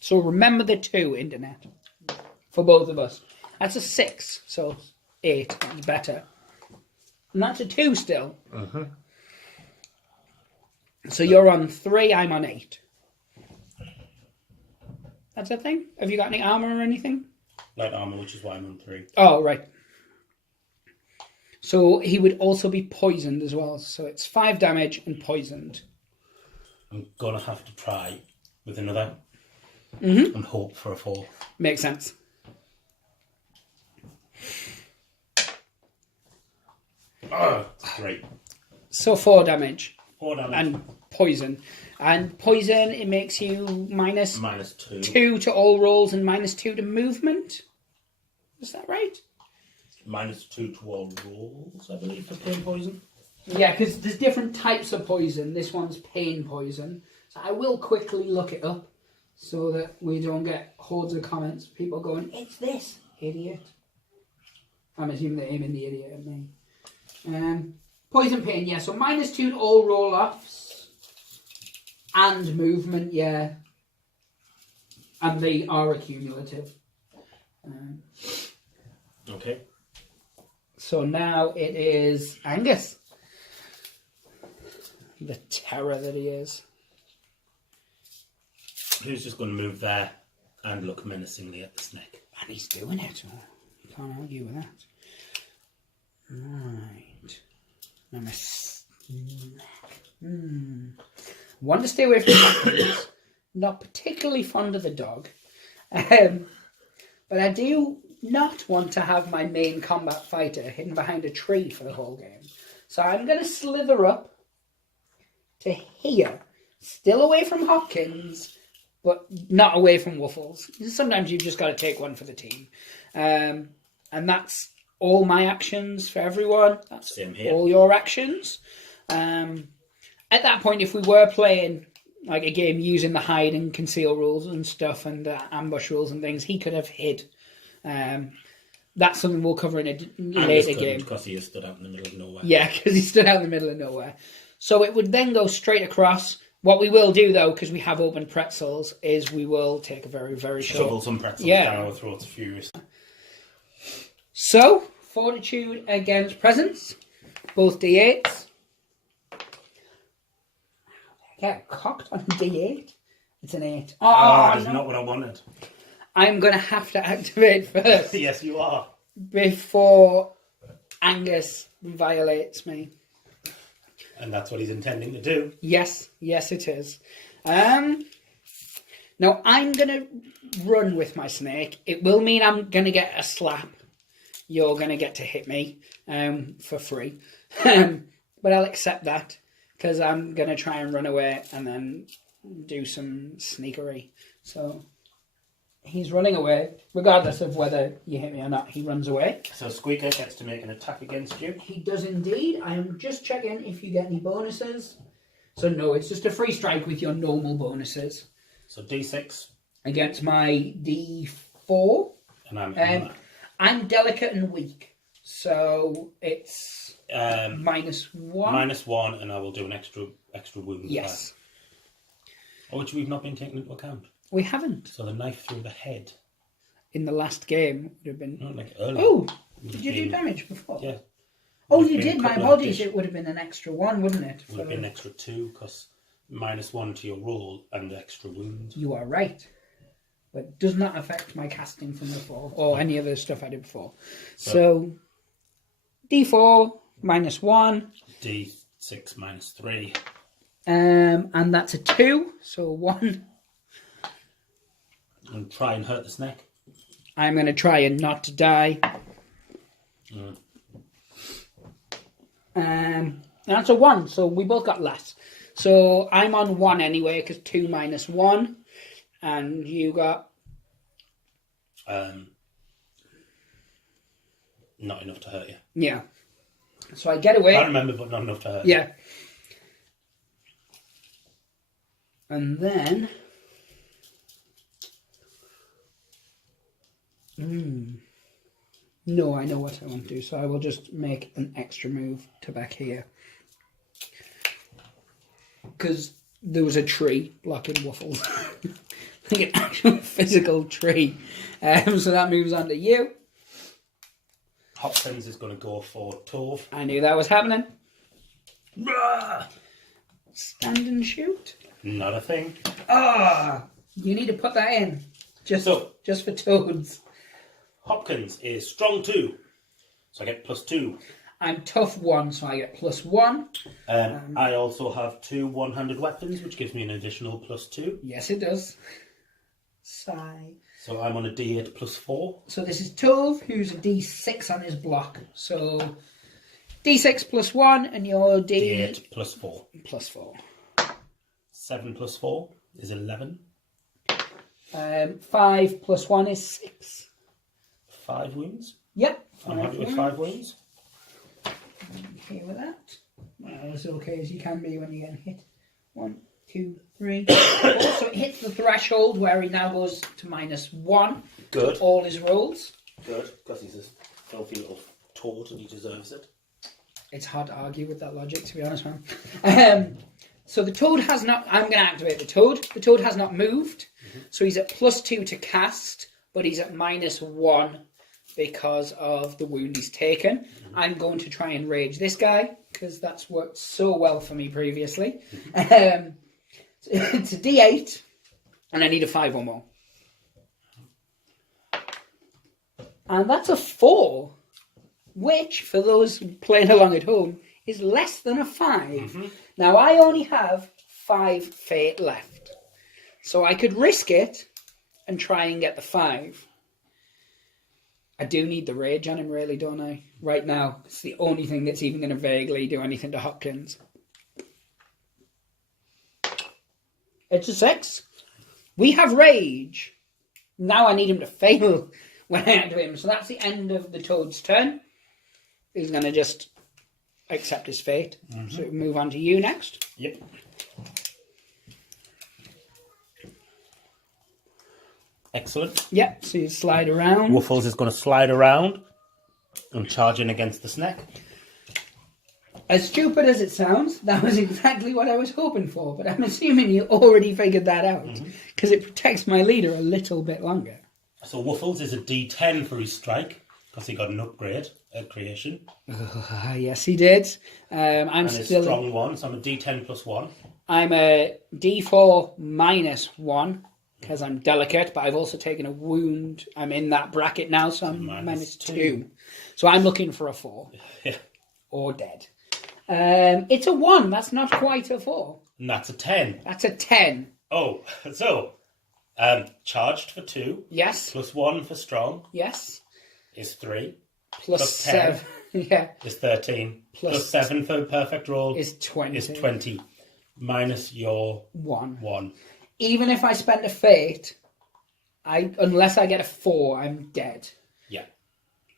So remember the 2, Internet. For both of us. That's a 6, so 8. That's better. And that's a 2 still. Uh-huh. So you're on 3, I'm on 8. That's a thing? Have you got any armour or anything? Light armour, which is why I'm on 3. Oh, right. So he would also be poisoned as well. So it's 5 damage and poisoned. I'm going to have to try with another and hope for a 4. Makes sense. Oh, that's great. So 4 damage. 4 damage. And poison. And poison, it makes you minus -2. 2 to all rolls and -2 to movement. Is that right? -2 to all rolls, I believe, for pain poison. Yeah, because there's different types of poison. This one's pain poison. So I will quickly look it up so that we don't get hordes of comments. People going, it's this, idiot. I'm assuming they're aiming the idiot at me. Poison pain, yeah. So -2 to all roll-offs. And movement, yeah. And they are accumulative. Okay. So now it is Angus. The terror that he is. Who's just going to move there and look menacingly at the snake. And he's doing it. You can't argue with that. Right. I'm a snack. Want to stay away from Hopkins. Not particularly fond of the dog. But I do not want to have my main combat fighter hidden behind a tree for the whole game. So I'm going to slither up to here, still away from Hopkins, but not away from Waffles. Sometimes you've just got to take one for the team. And that's all my actions for everyone. That's Same here. All your actions. At that point, if we were playing like a game using the hide and conceal rules and stuff and ambush rules and things, he could have hid. That's something we'll cover in a later game. Because he stood out in the middle of nowhere. Yeah, because he stood out in the middle of nowhere. So it would then go straight across. What we will do, though, because we have opened pretzels, is we will take a very, very short... Shovel some pretzels down our throats furious. So, fortitude against presence. Both D8s. Get cocked on D8. It's an 8. Oh, that's not what I wanted. I'm going to have to activate first. Yes, you are. Before Angus violates me. And that's what he's intending to do. Yes, it is. Now, I'm going to run with my snake. It will mean I'm going to get a slap. You're going to get to hit me for free. But I'll accept that. Because I'm going to try and run away and then do some sneakery. So, he's running away. Regardless of whether you hit me or not, he runs away. So Squeaker gets to make an attack against you. He does indeed. I am just checking if you get any bonuses. So no, it's just a free strike with your normal bonuses. So D6. Against my D4. And I'm delicate and weak. So it's... -1. -1, and I will do an extra wound. Yes. Which we've not been taking into account. We haven't. So the knife through the head. In the last game would have been... Not like earlier. Oh! Did you do damage before? Yeah. Oh, you did. My apologies. It would have been an extra 1, wouldn't it? It would have been an extra 2, because -1 to your roll and the extra wound. You are right. But does not affect my casting from before, or any other stuff I did before. So D4... -1. D6 -3. And that's a 2, so 1. And try and hurt the snake. I'm going to try and not to die. That's a 1, so we both got less. So I'm on 1 anyway, because 2 -1. And you got... Not enough to hurt you. Yeah. So I get away. I remember, but not enough to hurt. Yeah. And then... No, I know what I want to do, so I will just make an extra move to back here. Because there was a tree blocking Waffles. Like an actual physical tree. So that moves on to you. Hopkins is going to go for Tove. I knew that was happening. Stand and shoot. Not a thing. You need to put that in. Just for toads. Hopkins is strong 2. So I get +2. I'm tough 1, so I get +1. I also have 2 one-handed weapons, which gives me an additional +2. Yes, it does. Sigh. So I'm on a D8 +4. So this is Tove, who's a D6 on his block. So D6 +1, and your D8 +4. +4. 7 +4 is 11. 5 +1 is 6. 5 wounds. Yep. I'm happy with 5 wounds. Okay with that. Well, as okay as you can be when you're getting hit. 1, 2, 3. Also, it hits the threshold where he now goes to -1. Good. All his rolls. Good, because he's a filthy little toad and he deserves it. It's hard to argue with that logic, to be honest, man. So the toad has not... I'm going to activate the toad. The toad has not moved. So he's at +2 to cast, but he's at -1 because of the wound he's taken. I'm going to try and rage this guy, because that's worked so well for me previously. It's a D8, and I need a 5 or more. And that's a 4, which, for those playing along at home, is less than a 5. Now, I only have 5 fate left. So I could risk it and try and get the 5. I do need the rage on him, really, don't I? Right now, it's the only thing that's even going to vaguely do anything to Hopkins. It's a 6. We have rage. Now I need him to fail when I activate him. So that's the end of the Toad's turn. He's going to just accept his fate. So we move on to you next. Yep. Excellent. Yep, so you slide around. Wuffles is going to slide around and charge in against the snack. As stupid as it sounds, that was exactly what I was hoping for, but I'm assuming you already figured that out, because it protects my leader a little bit longer. So Wuffles is a D10 for his strike, because he got an upgrade at creation. Yes, he did. And still a strong 1, so I'm a D10 plus 1. I'm a D4 minus 1, because I'm delicate, but I've also taken a wound. I'm in that bracket now, so I'm minus 2. So I'm looking for a 4. Yeah. Or dead. It's a 1. That's not quite a 4. And that's a 10. That's a 10. Oh, so charged for 2. Yes. Plus 1 for strong. Yes. Is 3. Plus 7. Yeah. Is 13. Plus 7 for perfect roll. Is 20. Is 20. Minus your 1. Even if I spend a fate, unless I get a 4, I'm dead. Yeah.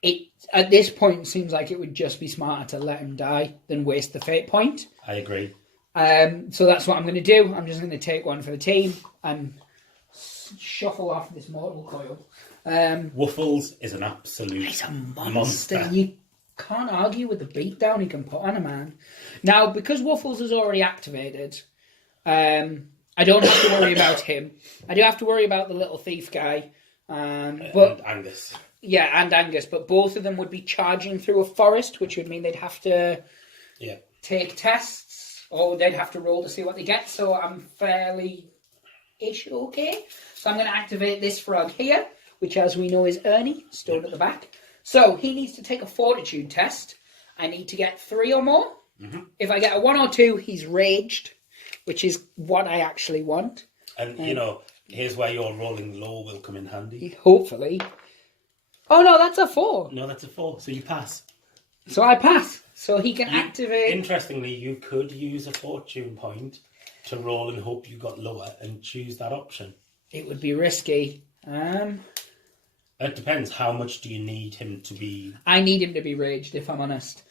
It at this point seems like it would just be smarter to let him die than waste the fate point. I agree. So that's what I'm going to do. I'm just going to take 1 for the team and shuffle off this mortal coil. Wuffles is an absolute he's a monster. You can't argue with the beatdown he can put on a man. Now, because Wuffles is already activated, I don't have to worry about him. I do have to worry about the little thief guy. But and Angus. Yeah, and Angus. But both of them would be charging through a forest, which would mean they'd have to take tests, or they'd have to roll to see what they get. So I'm fairly-ish okay. So I'm going to activate this frog here, which, as we know, is Ernie, stored at the back. So he needs to take a fortitude test. I need to get 3 or more. If I get a 1 or 2, he's raged, which is what I actually want. And, here's where your rolling low will come in handy. Hopefully. Oh, no, that's a 4. No, that's a 4, so you pass. So I pass. So he can activate... Interestingly, you could use a fortune point to roll and hope you got lower and choose that option. It would be risky. It depends. How much do you need him to be... I need him to be raged, if I'm honest.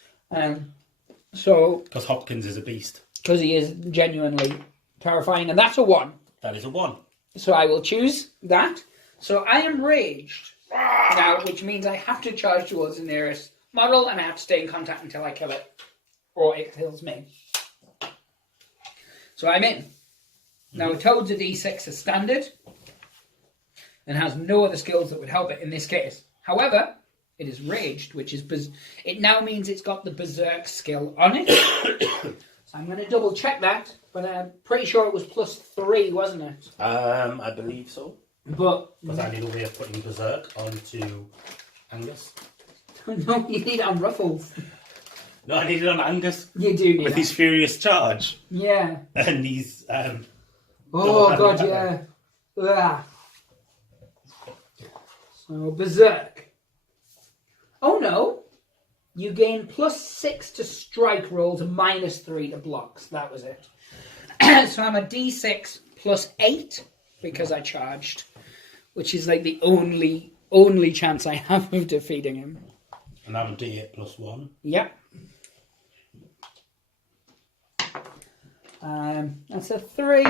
So... Because Hopkins is a beast. Because he is genuinely terrifying, and that's a 1. That is a 1. So I will choose that. So I am raged now, which means I have to charge towards the nearest model, and I have to stay in contact until I kill it, or it kills me. So I'm in. Now, a Toad's a D6 as standard, and has no other skills that would help it in this case. However, it is raged, which is... It now means it's got the Berserk skill on it. So I'm going to double check that, but I'm pretty sure it was plus 3, wasn't it? I believe so. But... Because I need a way of putting Berserk onto Angus. No, you need it on Ruffles. No, I need it on Angus. You do need with his furious charge. Yeah. And he's... oh, God, yeah. Ugh. So, Berserk. Oh, no. You gain plus 6 to strike rolls and minus 3 to blocks. That was it. So I'm a D6 plus 8 because I charged, which is like the only chance I have of defeating him. And I'm a D8 plus 1. Yep. That's a 3.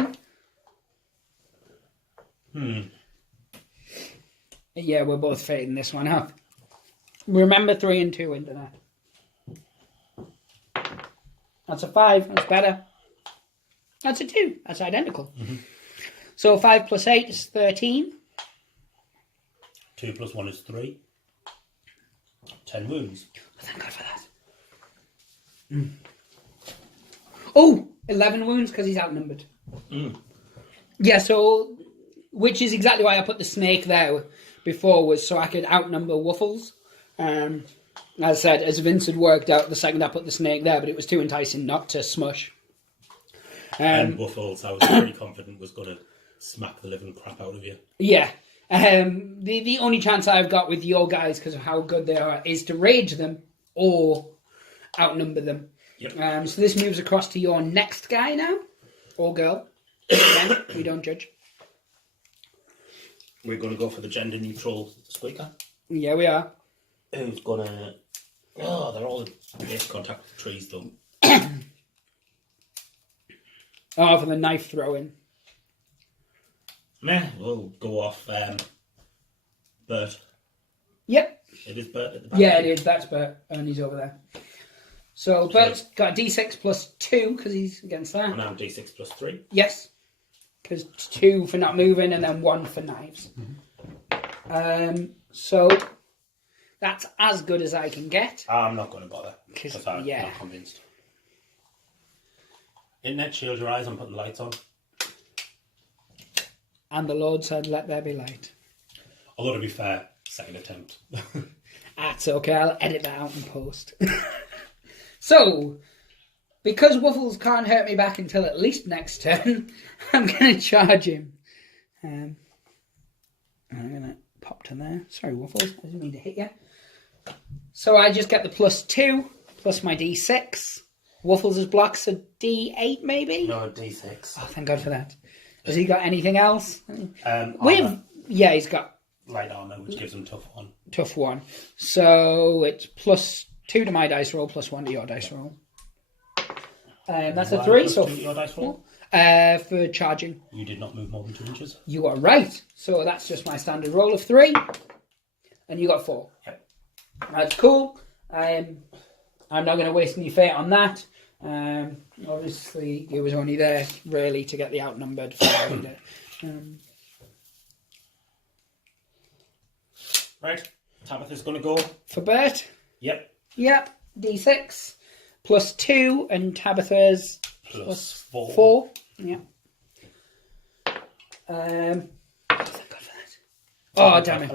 Yeah, we're both fading this one up. Remember 3 and 2 into that. That's a 5. That's better. That's a 2. That's identical. So 5 plus 8 is 13. 2 plus 1 is 3. 10 wounds. Oh, thank God for that. Oh, 11 wounds because he's outnumbered. Yeah, so... Which is exactly why I put the snake there before, was so I could outnumber Wuffles. As I said, as Vince had worked out, the second I put the snake there, but it was too enticing not to smush. And Wuffles, I was very confident, was going to smack the living crap out of you. Yeah. The only chance I've got with your guys, because of how good they are, is to rage them or outnumber them. Yep. So this moves across to your next guy now, or girl. Again, we don't judge. We're going to go for the gender neutral squeaker. Yeah, we are. Who's gonna? Oh, they're all base contact trees though. Oh, for the knife throwing. Meh, we'll go off Bert. Yep. It is Bert at the back. Yeah, it is. That's Bert, and he's over there. So Bert's got a D6 plus 2 because he's against that. And I'm D6 plus 3. Yes. Because 2 for not moving and then 1 for knives. So that's as good as I can get. I'm not going to bother. Because I'm yeah. not convinced. Internet, shield your eyes, I'm putting the lights on. And the Lord said, let there be light. Although to be fair, second attempt. That's okay, I'll edit that out in post. So, because Wuffles can't hurt me back until at least next turn, I'm going to charge him. I'm going to pop to there. Sorry, Wuffles, I didn't mean to hit you. So I just get the +2, plus my D6. Wuffles' block's a D8, maybe? No, D6. Oh, thank God for that. Has he got anything else? Yeah, he's got light armor, which gives him +1. +1. So it's +2 to my dice roll, +1 to your dice roll. That's a 3. So +2 to your dice roll? For charging. You did not move more than 2 inches. You are right. So that's just my standard roll of 3. And you got 4. Yep. That's cool. I'm not going to waste any fate on that. Obviously, it was only there, really, to get the outnumbered fighter. Right. Tabitha's going to go. For Bert? Yep. Yep. D6. +2, and Tabitha's +4. 4. Yep. Thank God for that. Oh, damn it.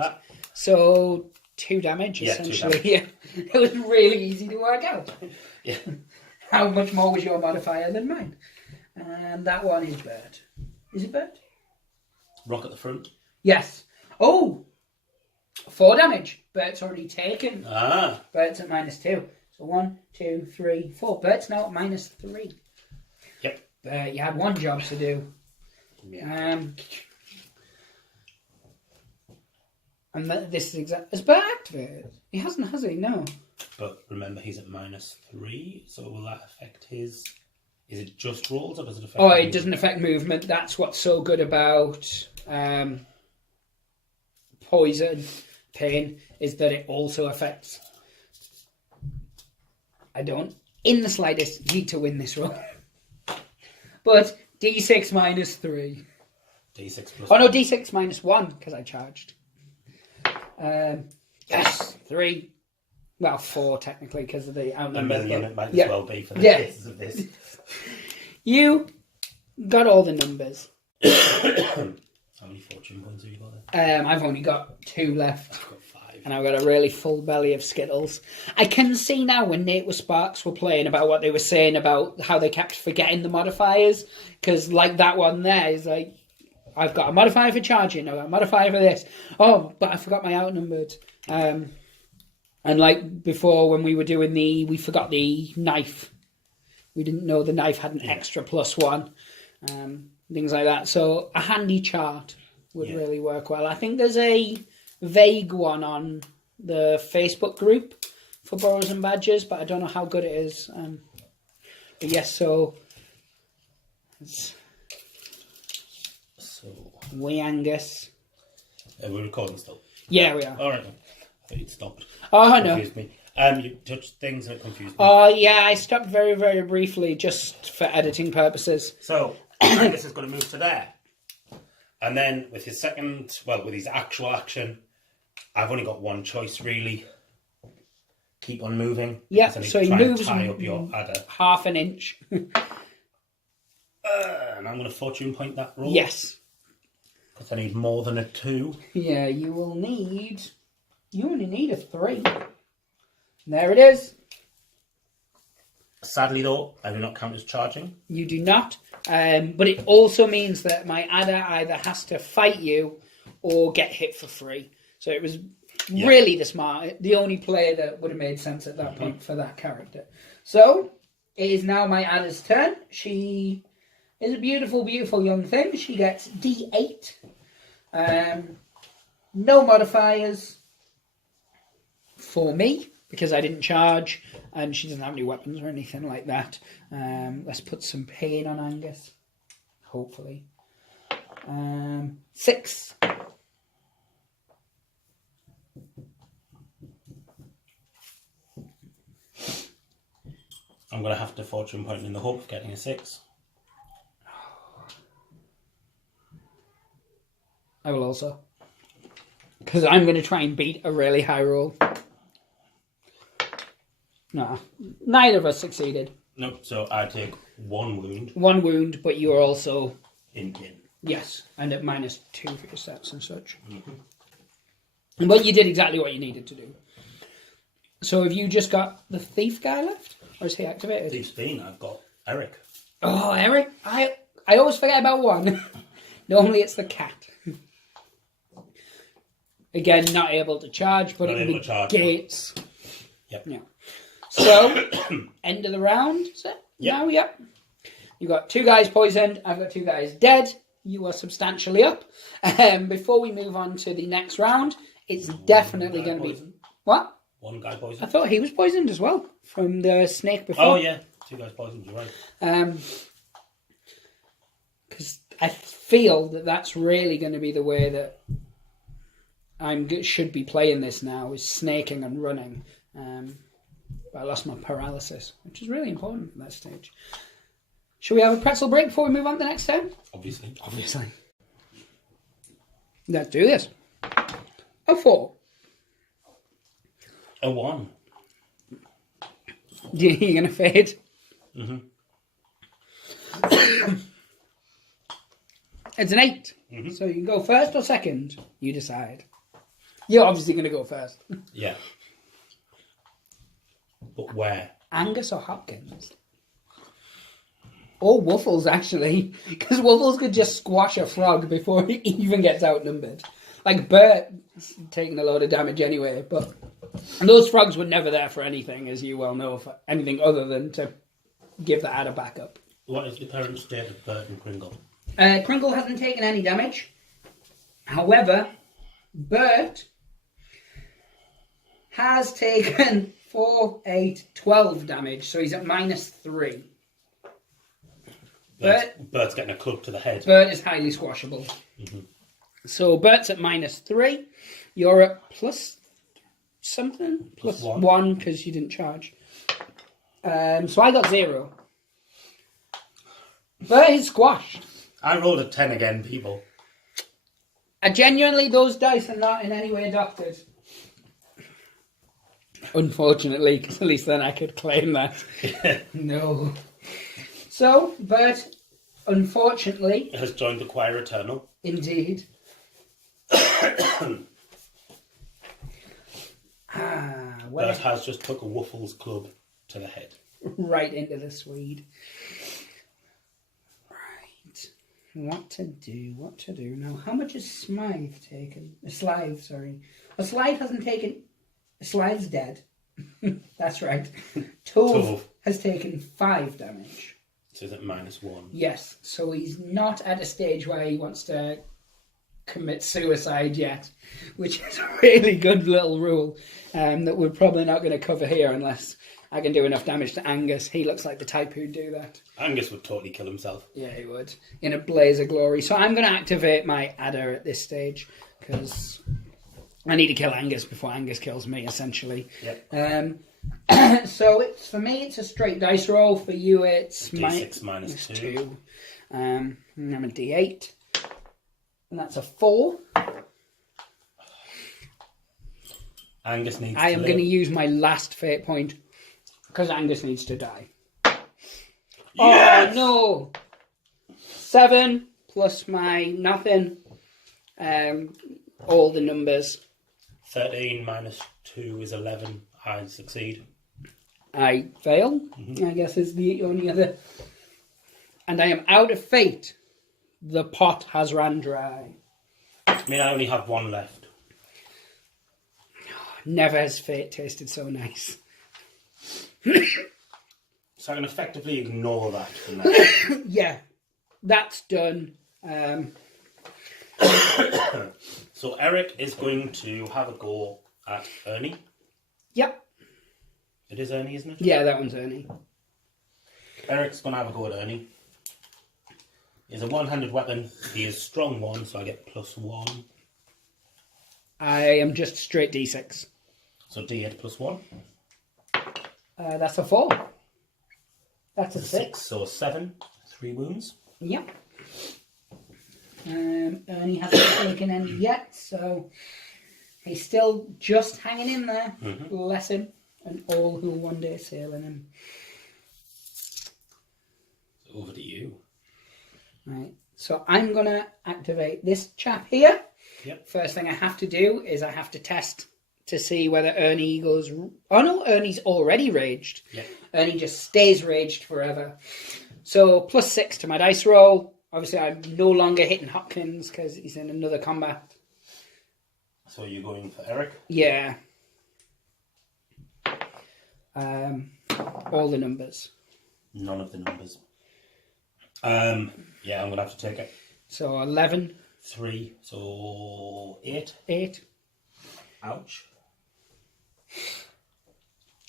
So, 2 damage, essentially. 2 damage. Yeah. It was really easy to work out. Yeah. How much more was your modifier than mine? And that one is Bert. Is it Bert? Rock at the front. Yes. Oh! 4 damage. Bert's already taken. Ah. Bert's at -2. So 1, 2, 3, 4. Bert's now at -3. Yep. You had one job to do. Yeah. And this is exactly... Has Bert activated? He hasn't, has he? No. But remember, he's at -3, so will that affect his... Is it just rolls, or does it affect... Oh, it doesn't affect movement. That's what's so good about poison, pain, is that it also affects... I don't, in the slightest, need to win this roll. But D6 -3. D6 plus... Oh, no, D6 -1, because I charged. Yes, 3. Well, 4 technically because of the outnumber. A million it might as well be for the cases of this. You got all the numbers. How many fortune points have you got there? I've only got 2 left. I've got 5. And I've got a really full belly of Skittles. I can see now when Nate with Sparks were playing about what they were saying about how they kept forgetting the modifiers. Because like that one there is like, I've got a modifier for charging, I've got a modifier for this. Oh, but I forgot my outnumbered. And like before when we were doing we forgot the knife. We didn't know the knife had an extra +1. Things like that. So a handy chart would really work well. I think there's a vague one on the Facebook group for Burrows and Badgers, but I don't know how good it is. But yes, so we Angus. We're recording still. Yeah, we are. All right. I thought you'd stopped. Oh, no. Confused me. You touched things and it confused me. Oh, yeah, I stopped very, very briefly just for editing purposes. So, Angus is going to move to there. And then with his with his actual action, I've only got one choice really. Keep on moving. Yeah, So he moves tie up your adder. half an inch. And I'm going to fortune point that roll. Yes. Because I need more than a 2. Yeah, you only need a 3. There it is. Sadly though, I do not count as charging. You do not. But it also means that my adder either has to fight you or get hit for free. So it was really the only player that would have made sense at that point for that character. So it is now my Adda's turn. She is a beautiful, beautiful young thing. She gets D8. No modifiers for me, because I didn't charge, and she doesn't have any weapons or anything like that. Let's put some pain on Angus, hopefully. 6. I'm going to have to fortune point in the hope of getting a 6. I will also. Because I'm going to try and beat a really high roll. No, neither of us succeeded. No, so I take 1 wound. 1 wound, but you are also... In. Yes, and at -2 for your stats and such. But you did exactly what you needed to do. So have you just got the thief guy left? Or is he activated? Thief's been, I've got Eric. Oh, Eric. I always forget about one. Normally it's the cat. Again, not able to charge, but it negates. Yep. Yeah. So, end of the round, is it? Yep. Now, yep. You got 2 guys poisoned. I've got 2 guys dead. You are substantially up. Before we move on to the next round, it's definitely going to be... What? 1 guy poisoned. I thought he was poisoned as well from the snake before. Oh, yeah. 2 guys poisoned, you're right. Because I feel that that's really going to be the way that should be playing this now, is snaking and running. But I lost my paralysis, which is really important at that stage. Should we have a pretzel break before we move on to the next turn? Obviously. Let's do this. A 4. A 1. You're going to fade? It's an 8. So you can go first or second. You decide. You're obviously going to go first. Yeah. But where? Angus or Hopkins? Or Wuffles, actually. Because Wuffles could just squash a frog before he even gets outnumbered. Like Bert's taking a load of damage anyway, but... And those frogs were never there for anything, as you well know, for anything other than to give the adder back up. What is the current state of Bert and Kringle? Kringle hasn't taken any damage. However, Bert has taken 4, 8, 12 damage, so he's at -3. Bert's getting a club to the head. Bert is highly squashable. So Bert's at -3. You're at plus something? Plus 1 because you didn't charge. So I got 0. Bert is squashed. I rolled a 10 again, people. Genuinely, those dice are not in any way doctored. Unfortunately, because at least then I could claim that. No. So, Bert, unfortunately... has joined the Choir Eternal. Indeed. Bert has just took a Wuffles club to the head. Right into the Swede. Right. What to do now? How much has Smythe taken? Slithe, sorry. A Slithe hasn't taken... Slithe's dead. That's right. Tove has taken 5 damage. So is it -1? Yes. So he's not at a stage where he wants to commit suicide yet, which is a really good little rule that we're probably not going to cover here unless I can do enough damage to Angus. He looks like the type who'd do that. Angus would totally kill himself. Yeah, he would. In a blaze of glory. So I'm going to activate my adder at this stage because I need to kill Angus before Angus kills me, essentially. Yep. So for me, it's a straight dice roll. For you, it's D6 -2. And I'm a D8. And that's a 4. Angus needs I to am live. going to use my last fate point because Angus needs to die. Yes! Oh, no. 7 plus my nothing. All the numbers. 13 -2 is 11. I succeed. I fail, I guess is the only other. And I am out of fate. The pot has ran dry. I mean, I only have one left. Never has fate tasted so nice. So I can effectively ignore that for now. Yeah, that's done. So Eric is going to have a go at Ernie. Yep. It is Ernie, isn't it? Yeah, that one's Ernie. Eric's going to have a go at Ernie. It's a one-handed weapon. He is strong 1, so I get +1. I am just straight D6. So D8 +1. That's a 4. That's a 6. So 7. 3 wounds. Yep. Ernie hasn't taken any yet, so he's still just hanging in there. Mm-hmm. Bless him, and all who will one day sail in him. Over to you. Right. So I'm going to activate this chap here. Yep. First thing I have to do is I have to test to see whether Ernie goes... Oh no, Ernie's already raged. Yep. Ernie just stays raged forever. So +6 to my dice roll. Obviously I'm no longer hitting Hopkins because he's in another combat. So you're going for Eric? Yeah. All the numbers. None of the numbers. Yeah, I'm going to have to take it. So 11. 3, so 8. 8. Ouch.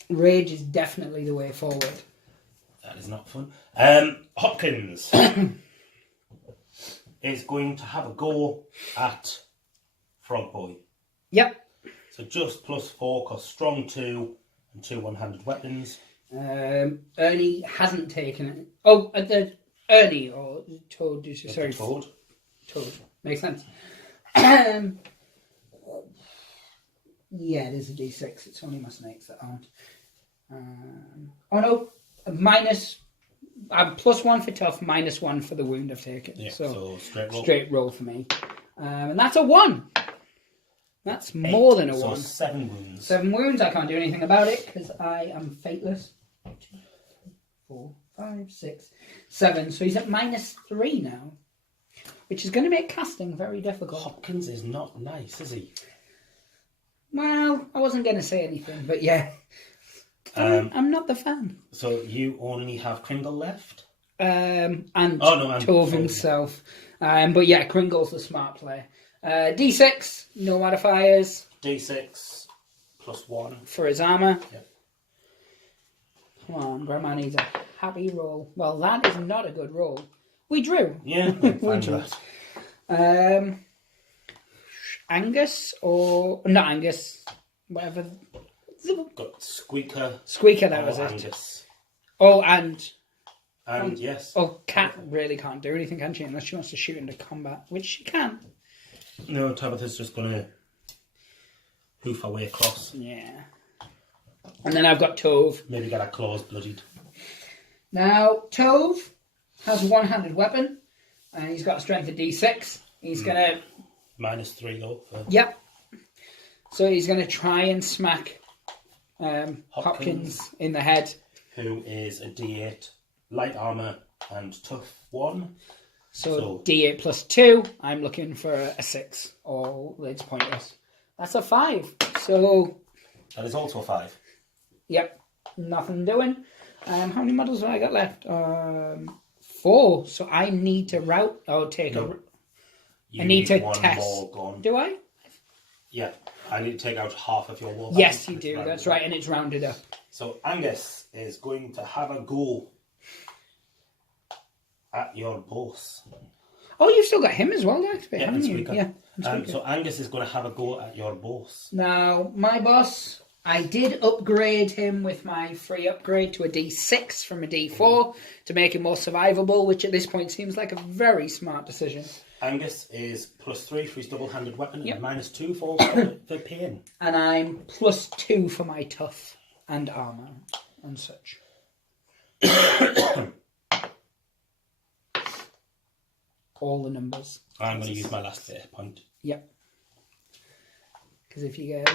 Rage is definitely the way forward. That is not fun. Hopkins is going to have a go at Frog Boy. Yep. So just +4, because strong 2 and 2 one-handed weapons. Ernie hasn't taken it. Oh, Ernie or Toad? Sorry, Toad. Toad. Makes sense. Yeah, it is a D6. It's only my snakes that aren't. Oh no, minus. I'm +1 for tough, -1 for the wound I've taken. Yeah, so straight roll. Straight roll for me. And that's a 1. That's more than a 1. So 7 wounds. 7 wounds. I can't do anything about it because I am fateless. 2, 3, 4, 5, 6, 7. So he's at -3 now, which is going to make casting very difficult. Hopkins is not nice, is he? Well, I wasn't going to say anything, but yeah. I'm not the fan. So you only have Kringle left? And Tove Tove himself. But yeah, Kringle's the smart player. D6, no modifiers. D6 +1. For his armour. Yep. Come on, Grandma needs a happy roll. Well, that is not a good roll. We drew. Yeah, I'm fine with that. Angus or... Not Angus. Whatever. Got Squeaker. Squeaker, that was Angus. it. Oh, and yes. Oh, Cat really can't do anything, can she? Unless she wants to shoot into combat, which she can. No, Tabitha's just going to hoof away across. Yeah. And then I've got Tove. Maybe get her claws bloodied. Now, Tove has a one-handed weapon, and he's got a strength of D6. He's going to... -3 though. Yep. So he's going to try and smack Hopkins in the head. Who is a D8, light armour and tough 1. So D8 +2. I'm looking for a 6. Or it's pointless. That's a 5. So... That is also a 5. Yep. Nothing doing. How many models have I got left? 4. So I need to route... Oh, take a... I need to one test. more gun. Do I? Yeah. I need to take out half of your wall. Yes, you do. That's right. And it's rounded up. So Angus is going to have a go at your boss. Oh, you've still got him as well, actually, Yeah, haven't you? Yeah. So Angus is going to have a go at your boss. Now, my boss, I did upgrade him with my free upgrade to a D6 from a D4 to make him more survivable, which at this point seems like a very smart decision. Angus is +3 for his double-handed weapon Yep. and -2 for pain. And I'm +2 for my tough and armour and such. All the numbers. I'm going to use my last fate point. Yep. Because if you get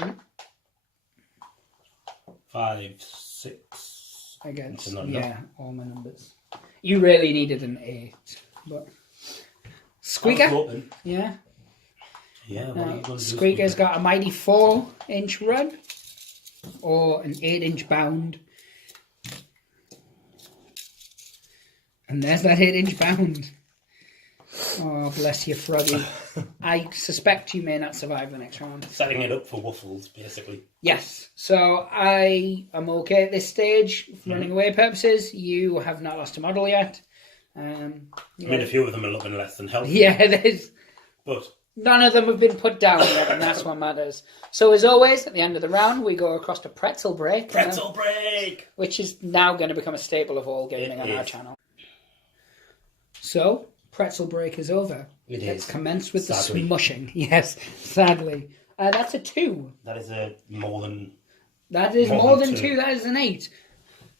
5, 6... against, not yeah, enough. all my numbers. You really needed an 8, but... Squeaker? Open. Yeah. Yeah, what are you going to do? Squeaker's got a mighty 4-inch run or an 8-inch bound. And there's that 8-inch bound. Oh, bless you, Froggy. I suspect you may not survive the next round. Setting it up for Waffles, basically. Yes. So I am okay at this stage for running away purposes. You have not lost a model yet. I mean, a few of them are looking less than healthy. Yeah, there's... But none of them have been put down yet, and that's what matters. So as always, at the end of the round, we go across to Pretzel Break. Pretzel Break! Which is now going to become a staple of all gaming on our channel. So, Pretzel Break is over. Let's commence with sadly. The smushing. Yes, sadly. That's a 2. That is a more than... That is more than 2. That is an 8.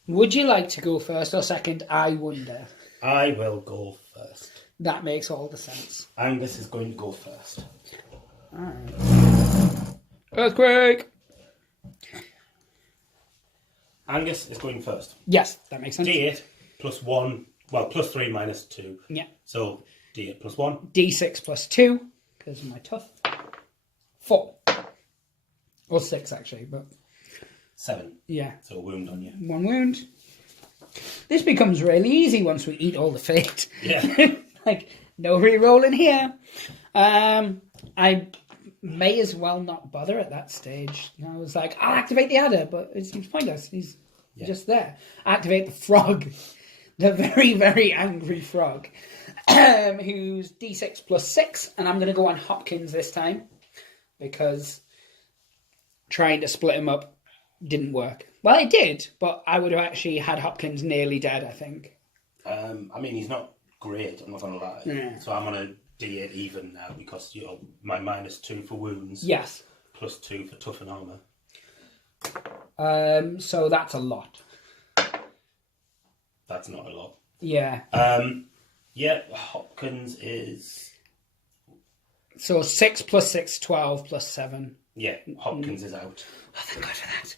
Would you like to go first or second? I wonder. I will go first. That makes all the sense. Angus is going to go first. Alright. Earthquake! Angus is going first. Yes, that makes sense. D8 plus 1, well, plus 3 minus 2. Yeah. So, D8 plus 1. D6 plus 2, because of my tough. 4. Or 6, actually, but... 7. Yeah. So a wound on you. 1 wound. This becomes really easy once we eat all the fate. Yeah. Like, no re-rolling here. I may as well not bother at that stage. I was like, I'll activate the adder, but it's pointless. He's just there. Activate the frog. The very, very angry frog. Who's D6 plus 6. And I'm going to go on Hopkins this time. Because trying to split him up didn't work. Well, it did, but I would have actually had Hopkins nearly dead, I think. I mean, he's not great, I'm not going to lie. Yeah. So I'm on a D8 even now because my minus 2 for wounds. Yes. Plus 2 for tough and armour. So that's a lot. That's not a lot. Yeah. Yeah, Hopkins is... So 6 plus 6, 12 plus 7. Yeah, Hopkins is out. Oh, thank God for that.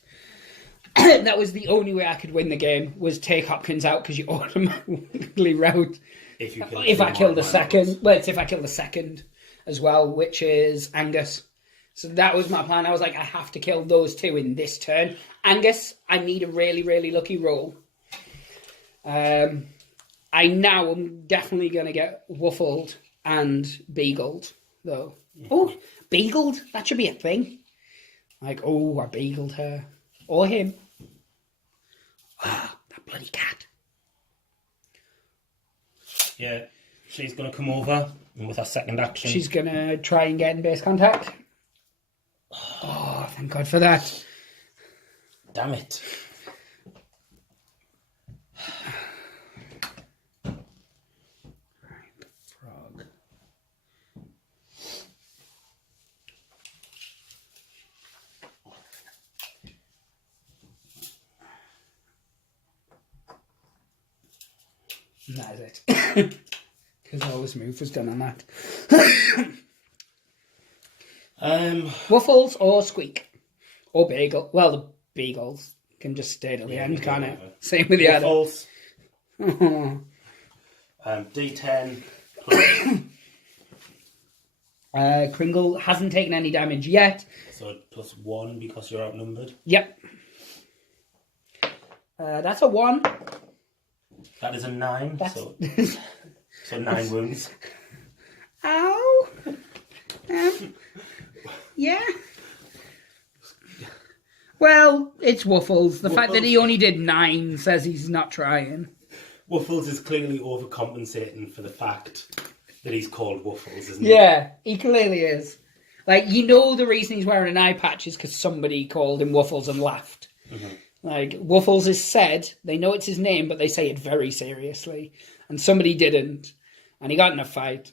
That was the only way I could win the game, was take Hopkins out, because you automatically route. If I kill the second. Well, it's if I kill the second as well, which is Angus. So that was my plan. I was like, I have to kill those 2 in this turn. Angus, I need a really, really lucky roll. I now am definitely going to get Wuffled and Beagled, though. Oh, Beagled? That should be a thing. Like, oh, I Beagled her. Or him. Ah, that bloody cat. Yeah, she's going to come over and with her second action. She's going to try and get in base contact. Oh, thank God for that. Damn it. Frog. And that is it. Because all this move was done on that. Waffles or Squeak? Or Bagel. Well, the Beagles can just stay till the end, can't it? Same with the other. Waffles. D10. Kringle hasn't taken any damage yet. So plus 1 because you're outnumbered. Yep. That's a 1. That is a 9. So 9 wounds. Ow. Yeah. Well, it's Waffles. The fact that he only did 9 says he's not trying. Waffles is clearly overcompensating for the fact that he's called Waffles, isn't he? Yeah, he clearly is. Like, you know the reason he's wearing an eye patch is because somebody called him Waffles and laughed. Mm-hmm. Like, Waffles is said, they know it's his name, but they say it very seriously. And somebody didn't. And he got in a fight.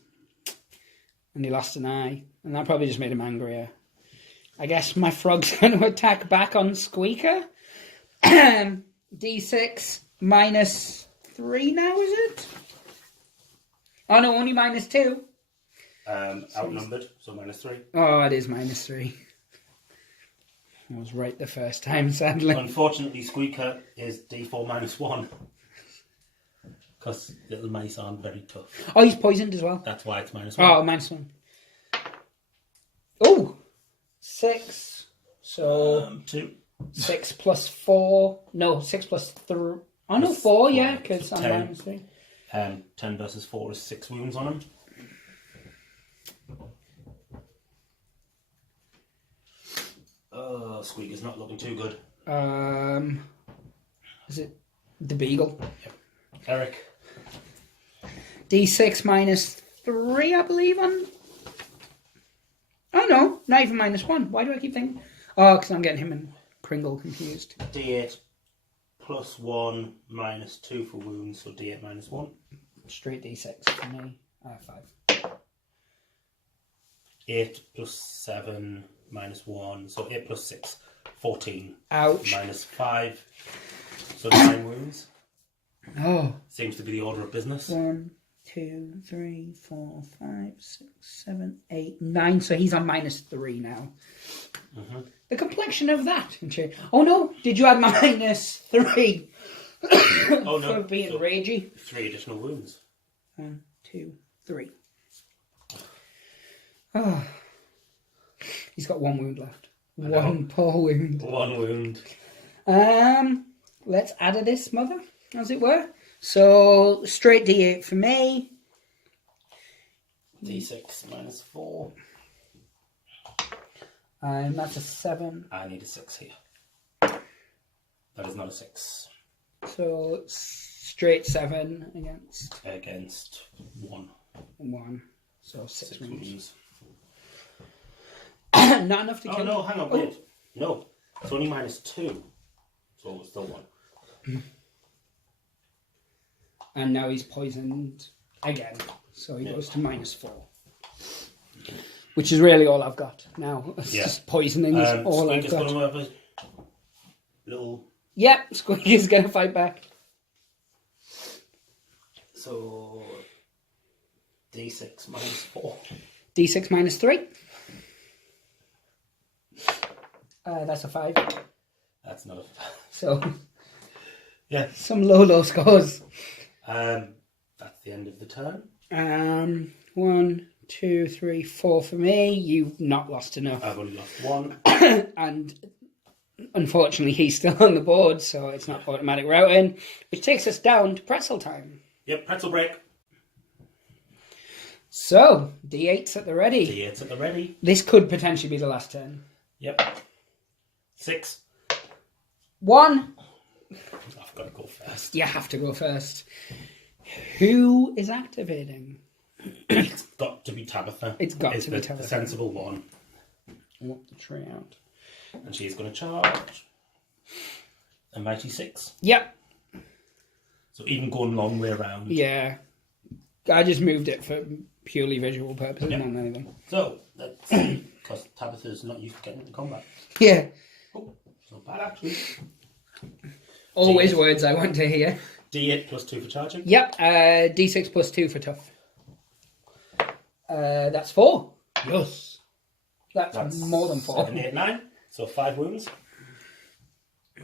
And he lost an eye. And that probably just made him angrier. I guess my frog's going to attack back on Squeaker. D6 minus 3 now, is it? Oh, no, only minus 2. Outnumbered, so minus 3. Oh, it is minus 3. I was right the first time, sadly. Unfortunately, Squeaker is D4 minus 1. Because little mice aren't very tough. Oh, he's poisoned as well. That's why it's minus 1. Oh, minus 1. Oh, 6. So 2. 6 plus 4. No, 6 plus 3. Oh, no, 4, yeah, because I'm minus 3. 10 versus 4 is 6 wounds on him. Oh, Squeak is not looking too good. Is it the Beagle? Yep. Eric. D6 minus 3, I believe. Oh, no, not even minus 1. Why do I keep thinking? Oh, because I'm getting him and Pringle confused. D8 plus 1 minus 2 for wounds, so D8 minus 1. Straight D6 for me. 5. 8 plus 7 minus 1, so 8 plus 6, 14. Ouch. Minus 5, so 9 wounds. Oh. Seems to be the order of business. 1, 2, 3, 4, 5, 6, 7, 8, 9. So he's on minus 3 now. Mm-hmm. The complexion of that. Oh no, did you add minus 3? Oh no. For being so ragey. 3 additional wounds. 1, 2, 3. Oh. He's got 1 wound left. One poor wound. 1 wound. Let's add this, mother, as it were. So, straight D8 for me. D6 minus 4. That's a 7. I need a 6 here. That is not a 6. So, straight 7 against... Against 1. 1. So, 6 wounds. Not enough to kill. Oh, no, hang on, wait. No, it's only minus 2. So, it's still 1. And now he's poisoned again. So, he goes to minus 4. Which is really all I've got now. It's just poisoning is all I've got. Going to have a little... Yep, Squeak is going to fight back. So, D6 minus 4. D6 minus 3. That's a 5. That's not a 5. So, yeah, some low scores. That's the end of the turn. 1, 2, 3, 4 for me. You've not lost enough. I've only lost 1. And unfortunately, he's still on the board, so it's not automatic routing, which takes us down to pretzel time. Yep, pretzel break. So, D8's at the ready. D8's at the ready. This could potentially be the last turn. Yep. 6. 1. I've got to go first. You have to go first. Who is activating? It's got to be Tabitha. It's got to be Tabitha. A sensible one. Walk the tree out. And she's going to charge. A mighty 6. Yep. So even going long way around. Yeah. I just moved it for purely visual purposes, not anything. So, that's because Tabitha's not used to getting into combat. Yeah. Oh, it's not bad actually. Always D8. Words I want to hear. D8 plus 2 for charging. Yep. D6 plus 2 for tough. That's 4. Yes. That's more than 4. 7, 8, 9. So 5 wounds.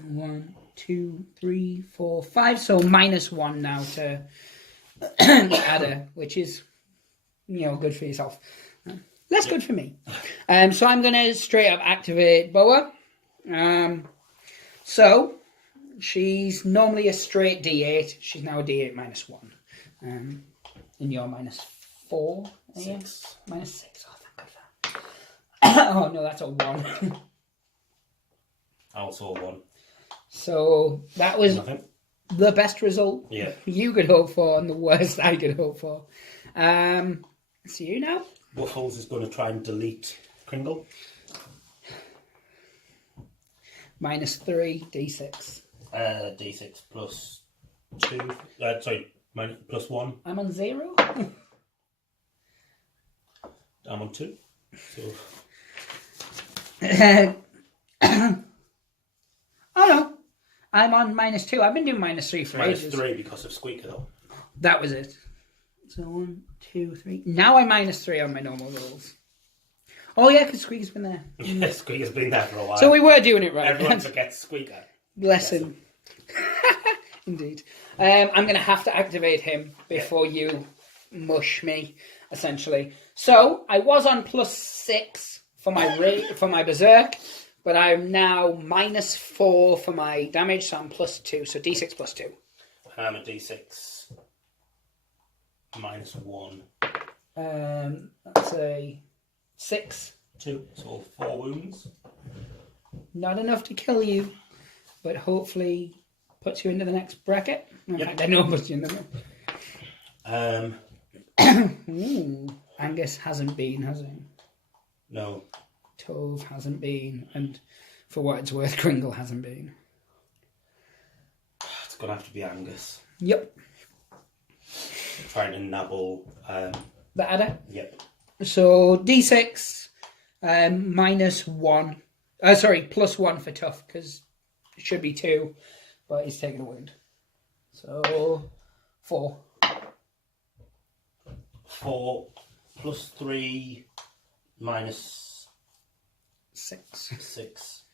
1, 2, 3, 4, 5. So minus 1 now to Ada, which is, good for yourself. Less good for me. So I'm going to straight up activate Boa. So she's normally a straight D8. She's now a D8 minus 1. And you're minus 4. 6. Minus 6. Oh, thank God for that. Oh, no, that's a 1. Also a 1. So that was nothing. The best result you could hope for and the worst I could hope for. See you now. Waffles is going to try and delete Kringle. Minus 3, D6. D6 plus 2. Minus plus 1. I'm on 0. I'm on 2. So. Oh no. I'm on minus 2. I've been doing minus 3 for ages. Minus 3 because of Squeaker though. That was it. So 1, 2, 3. Now I'm minus 3 on my normal rolls. Oh yeah, because Squeaker's been there. Yeah, Squeaker's been there for a while. So we were doing it right. Everyone forgets Squeaker. Bless him. Indeed. I'm going to have to activate him before you mush me, essentially. So I was on plus 6 for my berserk, but I'm now -4 for my damage, so I'm +2. So D6 +2. And I'm a D6 -1. That's a 6. 2, so 4 wounds. Not enough to kill you, but hopefully puts you into the next bracket. In fact, I know puts you into the... Angus hasn't been, has he? No. Tove hasn't been, and for what it's worth, Kringle hasn't been. It's going to have to be Angus. Yep. Trying to nabble... The adder? Yep. So, D6, -1. Sorry, +1 for tough, because it should be 2, but he's taking a wound. So, 4. 4 +3 -6.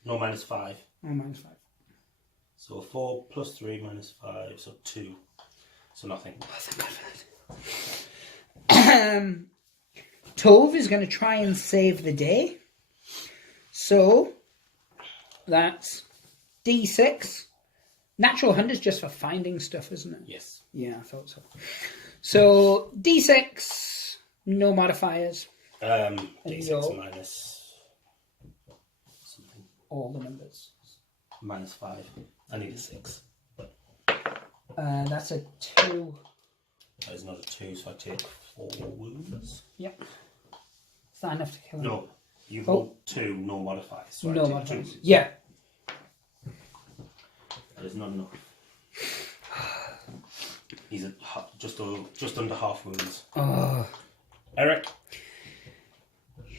No, -5. Oh, -5. So 4 +3 -5, so 2. So nothing. Tove is going to try and save the day. So, that's D6. Natural Hunt is just for finding stuff, isn't it? Yes. Yeah, I thought so. So, D6, no modifiers. D6 minus something. All the numbers. -5. I need a 6. That's a 2. That is not a 2, so I take 4 wounds. Yep. Is that enough to kill him? No, you rolled 2, no modifiers. So no I take modifiers. 2. Yeah. That is not enough. He's at just under half wounds. Oh. Eric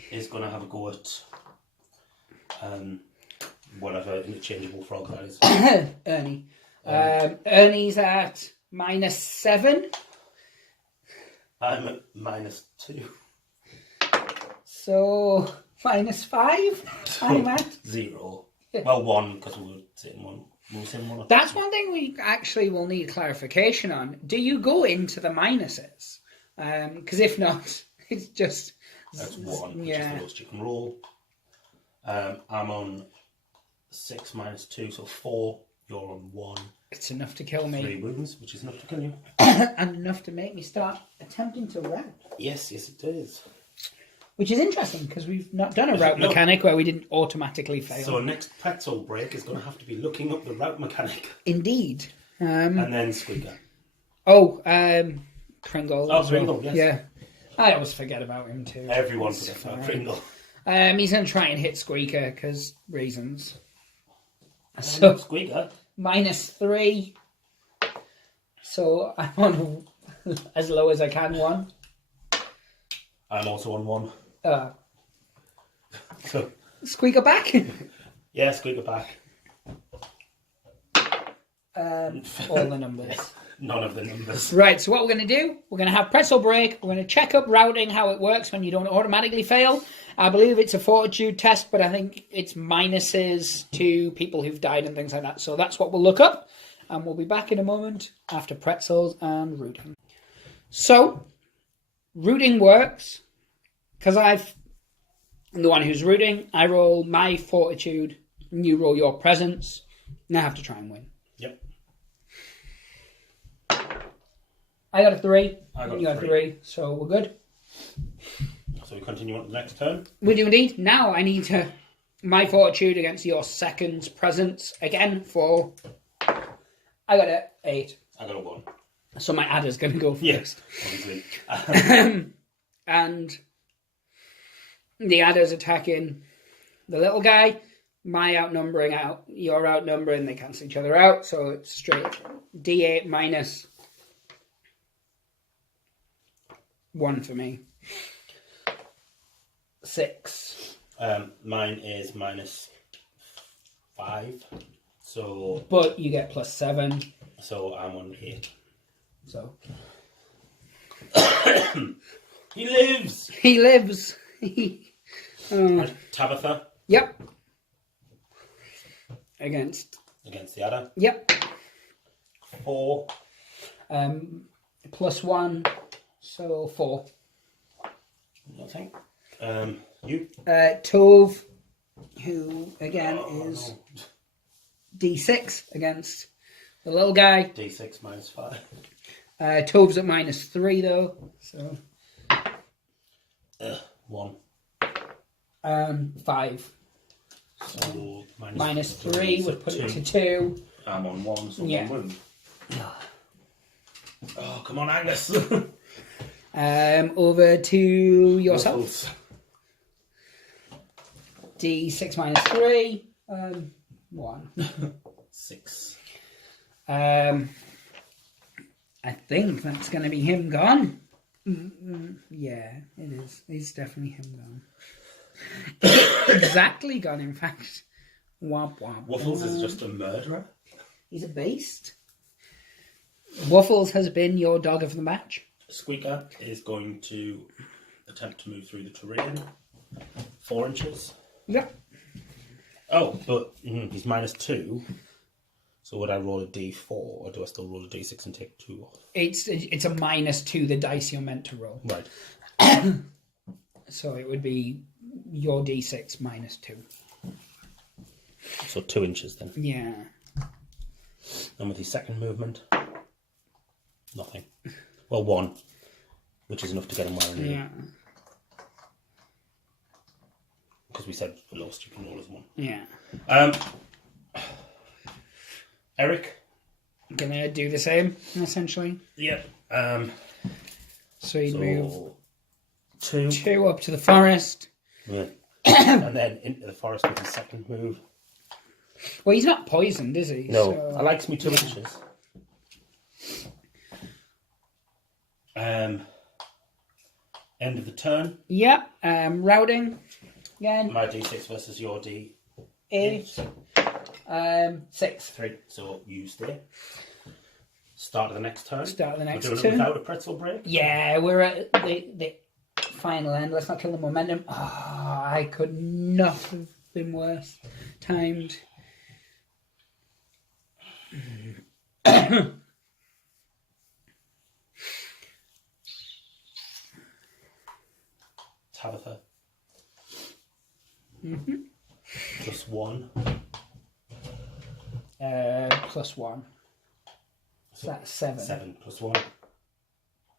is going to have a go at whatever interchangeable frog that is. Ernie. Ernie's at -7. I'm at -2. So, -5. I'm at 0. Well, 1 because we were sitting one. That's one thing we actually will need clarification on. Do you go into the minuses? Because if not, it's just... That's 1, which yeah. is the lowest you can roll. I'm on 6 -2, so 4. You're on 1. It's enough to kill me. 3 wounds, which is enough to kill you. And enough to make me start attempting to route. Yes, it is. Which is interesting, because we've not done a route mechanic where we didn't automatically fail. So next pretzel break is going to have to be looking up the route mechanic. Indeed. And then Squeaker. Kringle. Oh, Kringle, yes. Yeah. I always forget about him too. Everyone forgets about Kringle. He's going to try and hit Squeaker, because reasons. So Squeaker? -3. So I'm on as low as I can 1. I'm also on 1. So, Squeaker back? yeah, Squeaker back. All the numbers. None of the numbers. Right, so what we're going to do, we're going to have pretzel break. We're going to check up routing, how it works when you don't automatically fail. I believe it's a fortitude test, but I think it's minuses to people who've died and things like that. So that's what we'll look up. And we'll be back in a moment after pretzels and routing. So, routing works because I'm the one who's rooting. I roll my fortitude, and you roll your presence, and I have to try and win. Yep. I got a 3. You got 3, so we're good. So we continue on to the next turn. We do indeed. Now I need to my fortitude against your second's presence again for. I got a 8. I got a 1. So my adder's going to go first. Yes, obviously. And the adder's attacking the little guy. My outnumbering out, your outnumbering, they cancel each other out. So it's straight D8 minus 1 for me. 6. Mine is -5. So. But you get +7. So I'm on 8. So. He lives! He lives. Tabitha? Yep. Against the adder? Yep. 4. +1. So 4. Nothing. You. Tove, who again is D6 against the little guy. D6 -5. Tove's at -3 though, so 1. 5. So -3 would put it to 2. I'm on 1, so Yeah. 1 move. Oh, come on, Angus. Over to yourself. Ruffles. D6 -3. 1. 6. I think that's going to be him gone. Yeah, it is. It's definitely him gone. Exactly gone, in fact. Womp womp. Waffles is just a murderer. He's a beast. Waffles has been your dog of the match. Squeaker is going to attempt to move through the terrain. 4 inches. Yep. Oh, but he's -2. So would I roll a D4, or do I still roll a D6 and take 2 off? It's a -2 the dice you're meant to roll. Right. So it would be your D6 -2. So 2 inches then. Yeah. And with his second movement, nothing. Well, 1, which is enough to get him where I need him. Yeah. Because we said the lowest you can roll is 1. Yeah. Eric? Gonna do the same, essentially. Yep. So you'd move 2. 2 up to the forest. Yeah. And then into the forest with his second move. Well, he's not poisoned, is he? No, So... I likes me 2 inches. End of the turn. Yeah. Routing. Again. My D6 versus your D. 8. 6. 3. So you stay. Start of the next turn. Start of the next We're doing turn. it without a pretzel break. Yeah, we're at the final end. Let's not kill the momentum. Oh, I could not have been worse timed. Tabitha. +1. +1. So that's 7. 7 +1.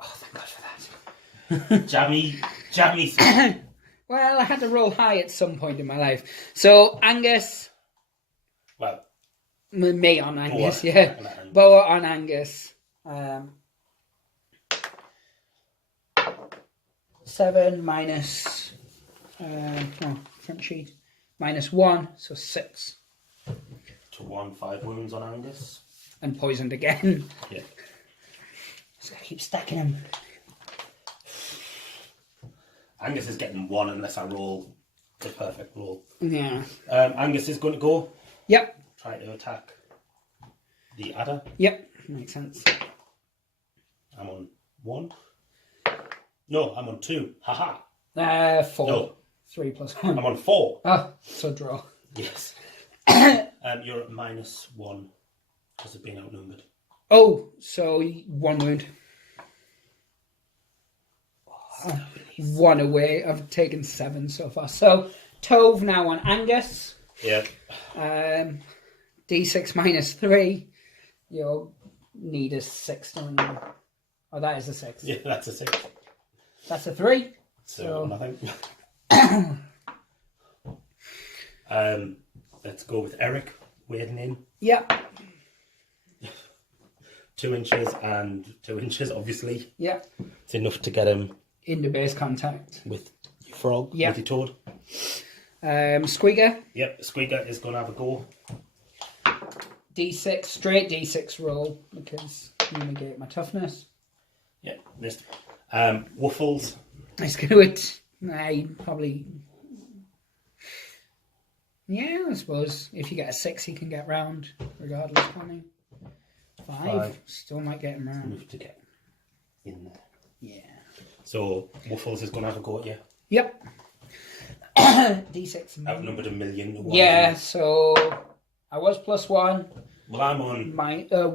Oh, thank God for that. Jammy. Well, I had to roll high at some point in my life. So, Angus. Well, Me on Angus, Boa. yeah. Boa on Angus. 7 minus... front sheet. -1, so 6. to 1, 5 wounds on Angus. And poisoned again. Yeah. So I keep stacking them. Angus is getting 1 unless I roll the perfect roll. Yeah. Angus is going to go. Yep. Try to attack the adder. Yep. Makes sense. I'm on 1. No, I'm on 2. Haha. 4. No. 3 plus 1. I'm on 4. Oh, so draw. Yes. You're at -1 because of being outnumbered. Oh, so 1 wound. 1 away. I've taken 7 so far. So, Tove now on Angus. Yeah. D6 -3. You'll need a 6, don't you? Oh, that is a 6. Yeah, that's a 6. That's a 3. So nothing. Let's go with Eric wading in. Yep. 2 inches and 2 inches, obviously. Yep. It's enough to get him Into base contact. with your frog, Yep. with your toad. Squeaker. Yep, Squeaker is going to have a go. D6, straight D6 roll because you negate my toughness. Yep, missed. Waffles. Let's go with probably. Yeah, I suppose if you get a 6, he can get round regardless, can't he? 5. Still might get him round. Enough to get in there. Yeah. So Waffles is going to have a go at you. Yep. D6. Outnumbered 1,000,000 to 1. Yeah, so I was +1. Well, I'm on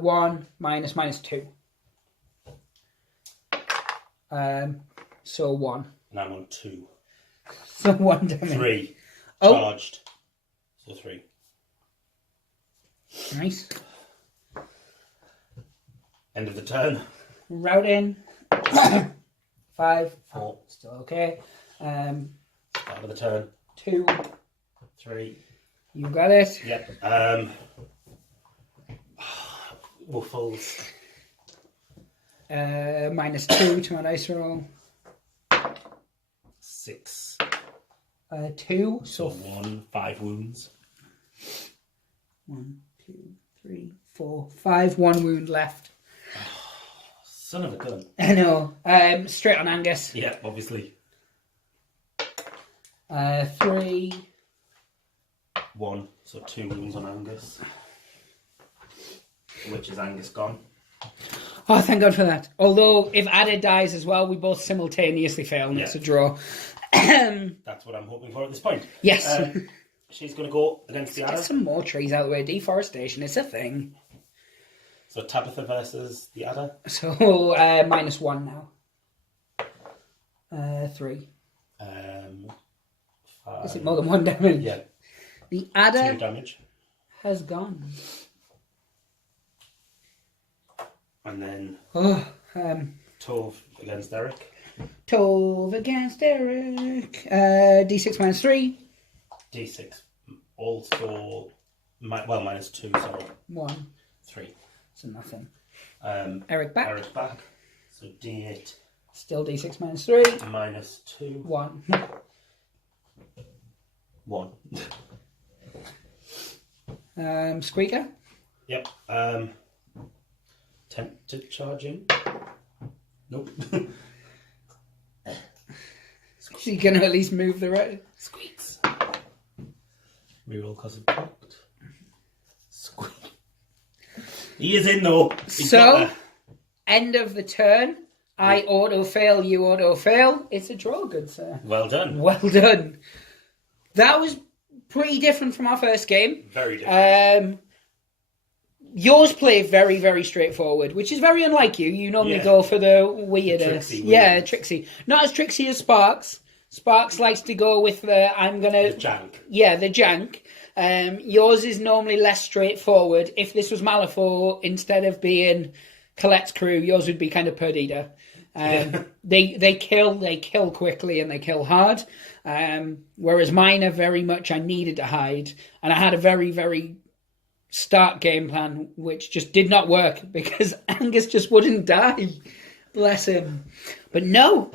1 minus -2. So 1. and I'm on 2. So 1 damage. 3. Oh. Charged. So 3. Nice. End of the turn. Route in. 5. 4. Still okay. Start of the turn. 2. 3. You got it. Yep. Waffles. -2 to my dice roll. 6. 2. So 1. 5 wounds. 1, 2, 3, 4, 5. 1 wound left. Son of a gun. I know. Straight on Angus. Yeah, obviously. 3. 1. So 2 wounds on Angus. Which is Angus gone. Oh, thank God for that. Although, if Ada dies as well, we both simultaneously fail and it's a draw. That's what I'm hoping for at this point. Yes. She's going to go against the Get Adder. some more trees out of the way. Deforestation, it's a thing. So Tabitha versus the Adder. So, -1 now. 3. 5. Is it more than 1 damage? Yeah. The Adder 2 damage. has gone. And then Tove Tove against Eric. against Eric. D6 -3. D6. Also, -2, so 1. 3. So nothing. Eric back. back. So D8. Still D6 -3. -2. 1. 1. Squeaker. Yep. Tempted charging. Nope. Is he going to at least move the right? Squeaks. Reroll because of blocked. Squeak. He is in though. He's So, end of the turn. I auto-fail, you auto-fail. It's a draw, good sir. Well done. Well done. That was pretty different from our first game. Very different. Yours play very, very straightforward, which is very unlike you. You normally go for the weirder. Tricksy. Trixie. Not as tricksy as Sparks. Sparks likes to go with the The jank. Yeah, the jank. Yours is normally less straightforward. If this was Malifaux, instead of being Colette's crew, yours would be kind of Perdita. They kill quickly and they kill hard. Whereas mine are very much I needed to hide. And I had a very, very start game plan which just did not work because Angus just wouldn't die. Bless him. But no,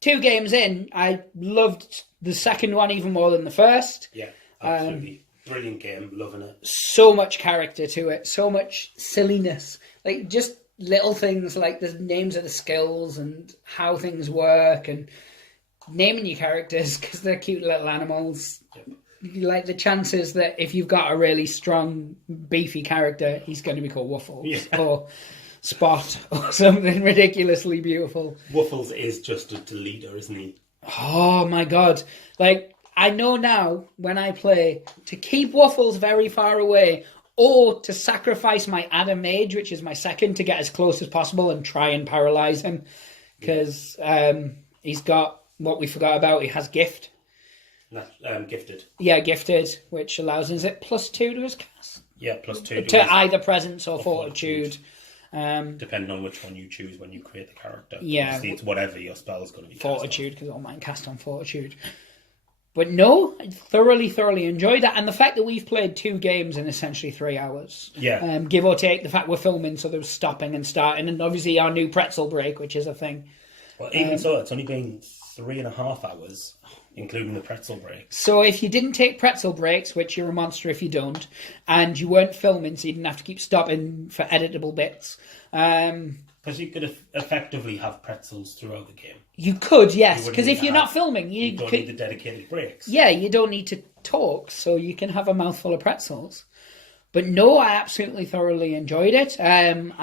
2 games in, I loved the second one even more than the first. Yeah, absolutely. Brilliant game, loving it. So much character to it, so much silliness. Like, just little things like the names of the skills and how things work and naming your characters because they're cute little animals. Yep. Like the chances that if you've got a really strong, beefy character, he's going to be called Waffles or Spot or something ridiculously beautiful. Waffles is just a deleter, isn't he? Oh my God. Like, I know now when I play to keep Waffles very far away or to sacrifice my Adder Mage, which is my second, to get as close as possible and try and paralyze him. Because he's got what we forgot about. He has Gift. Gifted. Yeah, Gifted, which allows him, is it +2 to his cast? Yeah, +2 to either Presence or Fortitude. Depending on which one you choose when you create the character. Yeah. Obviously, it's whatever your spell's going to be. Fortitude, because all mine cast on Fortitude. But no, I thoroughly enjoyed that. And the fact that we've played 2 games in essentially 3 hours. Yeah. Give or take the fact we're filming, so there was stopping and starting. And obviously our new pretzel break, which is a thing. Well, even so, it's only been 3.5 hours, including the pretzel break. So if you didn't take pretzel breaks, which you're a monster if you don't, and you weren't filming, so you didn't have to keep stopping for editable bits. Because you could effectively have pretzels throughout the game. You could, yes, because if you're not filming, you don't need the dedicated breaks. Yeah, you don't need to talk, so you can have a mouthful of pretzels. But no, I absolutely thoroughly enjoyed it. I'm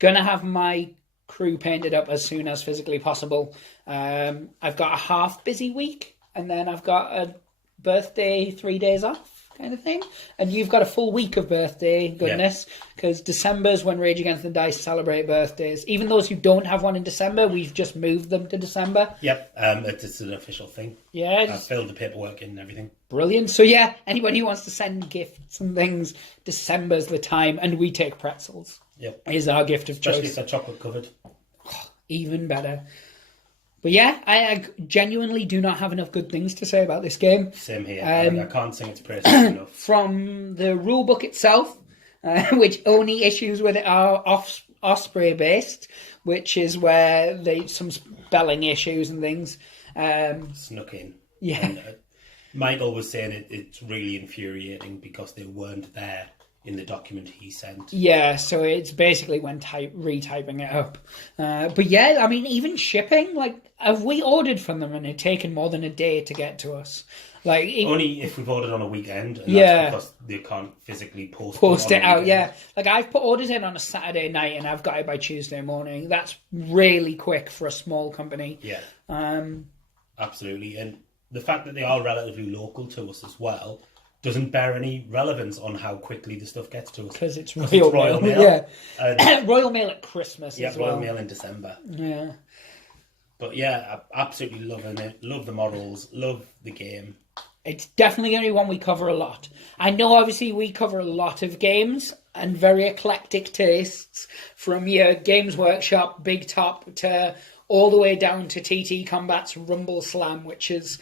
going to have my crew painted up as soon as physically possible. I've got a half busy week, and then I've got a birthday 3 days off. kind of thing. And you've got a full week of birthday goodness, because December's when Rage Against the Dice celebrate birthdays. Even those who don't have one in December, we've just moved them to December. Yep, it's an official thing. Yeah. I've filled the paperwork in and everything. Brilliant. So yeah, anybody who wants to send gifts and things, December's the time, and we take pretzels. Yep. Is our gift of choice. Especially if they're chocolate covered. Even better. But yeah, I genuinely do not have enough good things to say about this game. Same here. I can't sing its praises enough. From the rulebook itself, which only issues with it are Osprey based, which is where some spelling issues and things snuck in. Yeah. And, Michael was saying it's really infuriating because they weren't there in the document he sent. Yeah, so it's basically when retyping it up. But yeah, I mean, even shipping, like, have we ordered from them and it taken more than a day to get to us? Like only if we've ordered on a weekend, and that's because they can't physically post it out. Yeah, like I've put orders in on a Saturday night and I've got it by Tuesday morning. That's really quick for a small company. Yeah, absolutely. And the fact that they are relatively local to us as well doesn't bear any relevance on how quickly the stuff gets to us. Because it's Royal Mail. Yeah. Royal Mail at Christmas as well. Royal Mail in December. Yeah. But yeah, absolutely loving it. Love the models. Love the game. It's definitely going to be one we cover a lot. I know obviously we cover a lot of games and very eclectic tastes, from your Games Workshop, Big Top, to all the way down to TT Combat's Rumble Slam, which is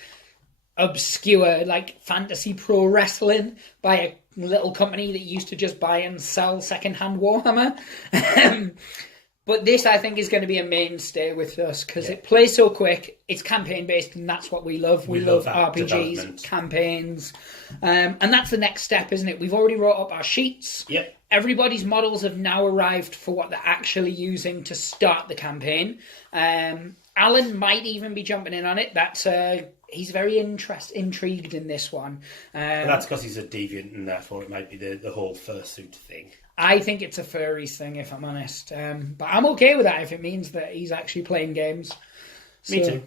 obscure, like fantasy pro wrestling by a little company that used to just buy and sell secondhand Warhammer. But this, I think, is going to be a mainstay with us because it plays so quick. It's campaign based, and that's what we love. We love RPGs, campaigns, and that's the next step, isn't it? We've already wrote up our sheets. Yep. Everybody's models have now arrived for what they're actually using to start the campaign. Alan might even be jumping in on it. That's he's very intrigued in this one. But that's because he's a deviant, and therefore it might be the whole fursuit thing. I think it's a furries thing, if I'm honest. But I'm okay with that if it means that he's actually playing games. Me too.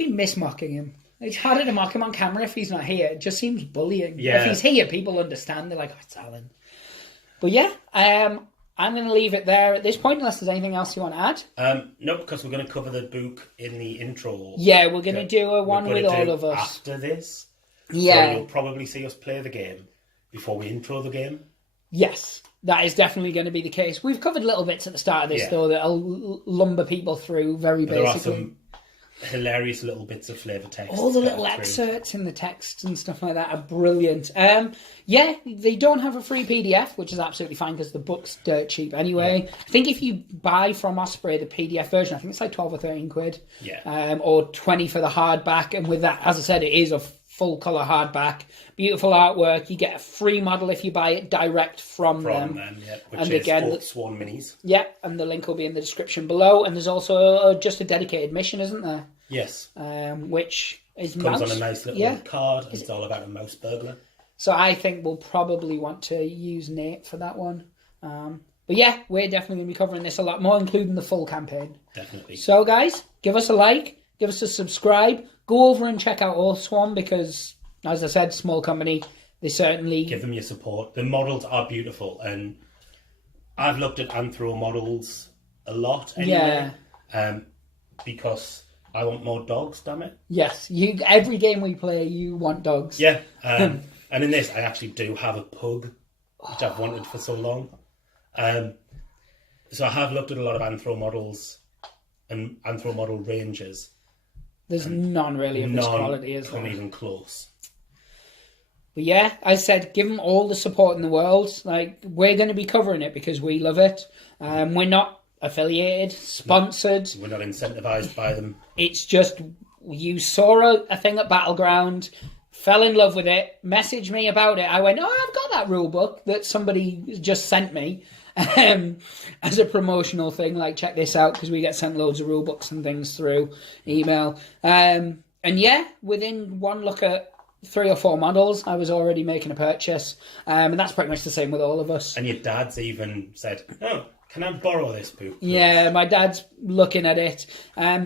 We miss mocking him. It's harder to mock him on camera if he's not here. It just seems bullying. Yeah. If he's here, people understand. They're like, oh, it's Alan. But yeah, I'm going to leave it there at this point, unless there's anything else you want to add. No, because we're going to cover the book in the intro. Yeah, we're going to do a one with all of us. After this. Yeah. So you'll probably see us play the game before we intro the game. Yes, that is definitely going to be the case. We've covered little bits at the start of this, though, that'll lumber people through very basically. There are some hilarious little bits of flavour text. All the little excerpts in the text and stuff like that are brilliant. Yeah, they don't have a free PDF, which is absolutely fine because the book's dirt cheap anyway. Yeah. I think if you buy from Osprey the PDF version, I think it's like 12 or 13 quid. Yeah. Or 20 for the hardback. And with that, as I said, it is a full colour hardback. Beautiful artwork. You get a free model if you buy it direct from them. Which and is again, Sworn Minis. Yeah, and the link will be in the description below. And there's also just a dedicated mission, isn't there? Yes. Which is comes on a nice little card. And it's all about a mouse burglar. So I think we'll probably want to use Nate for that one. But yeah, we're definitely going to be covering this a lot more, including the full campaign. Definitely. So guys, give us a like, give us a subscribe, go over and check out Oathsworn because, as I said, small company, they certainly... Give them your support. The models are beautiful, and I've looked at Anthro models a lot anyway. Yeah. Because I want more dogs, damn it. Yes, every game we play, you want dogs. Yeah. And in this, I actually do have a pug, which I've wanted for so long. So I have looked at a lot of Anthro models and Anthro model ranges. There's none really of this quality, is there? Not even close. But yeah, I said, give them all the support in the world. Like, we're going to be covering it because we love it. We're not affiliated, sponsored. We're not incentivized by them. It's just, you saw a thing at Battleground, fell in love with it, messaged me about it. I went, oh, I've got that rule book that somebody just sent me as a promotional thing. Like, check this out, because we get sent loads of rule books and things through email. And yeah, within one look at 3 or 4 models, I was already making a purchase. And that's pretty much the same with all of us. And your dad's even said, oh, Can I borrow this book, please? Yeah, my dad's looking at it.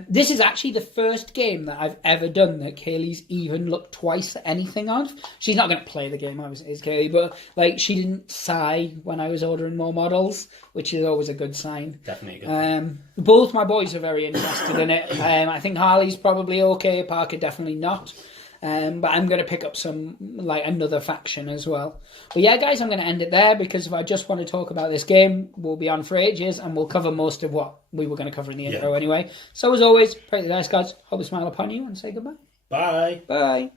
This is actually the first game that I've ever done that Kaylee's even looked twice at anything of. She's not going to play the game, obviously, is Kaylee, but like she didn't sigh when I was ordering more models, which is always a good sign. Definitely a good Both my boys are very interested in it. I think Harley's probably okay, Parker definitely not. But I'm going to pick up another faction as well. But yeah, guys, I'm going to end it there because if I just want to talk about this game, we'll be on for ages and we'll cover most of what we were going to cover in the intro anyway. So as always, pray to the dice gods, hope they smile upon you and say goodbye. Bye. Bye.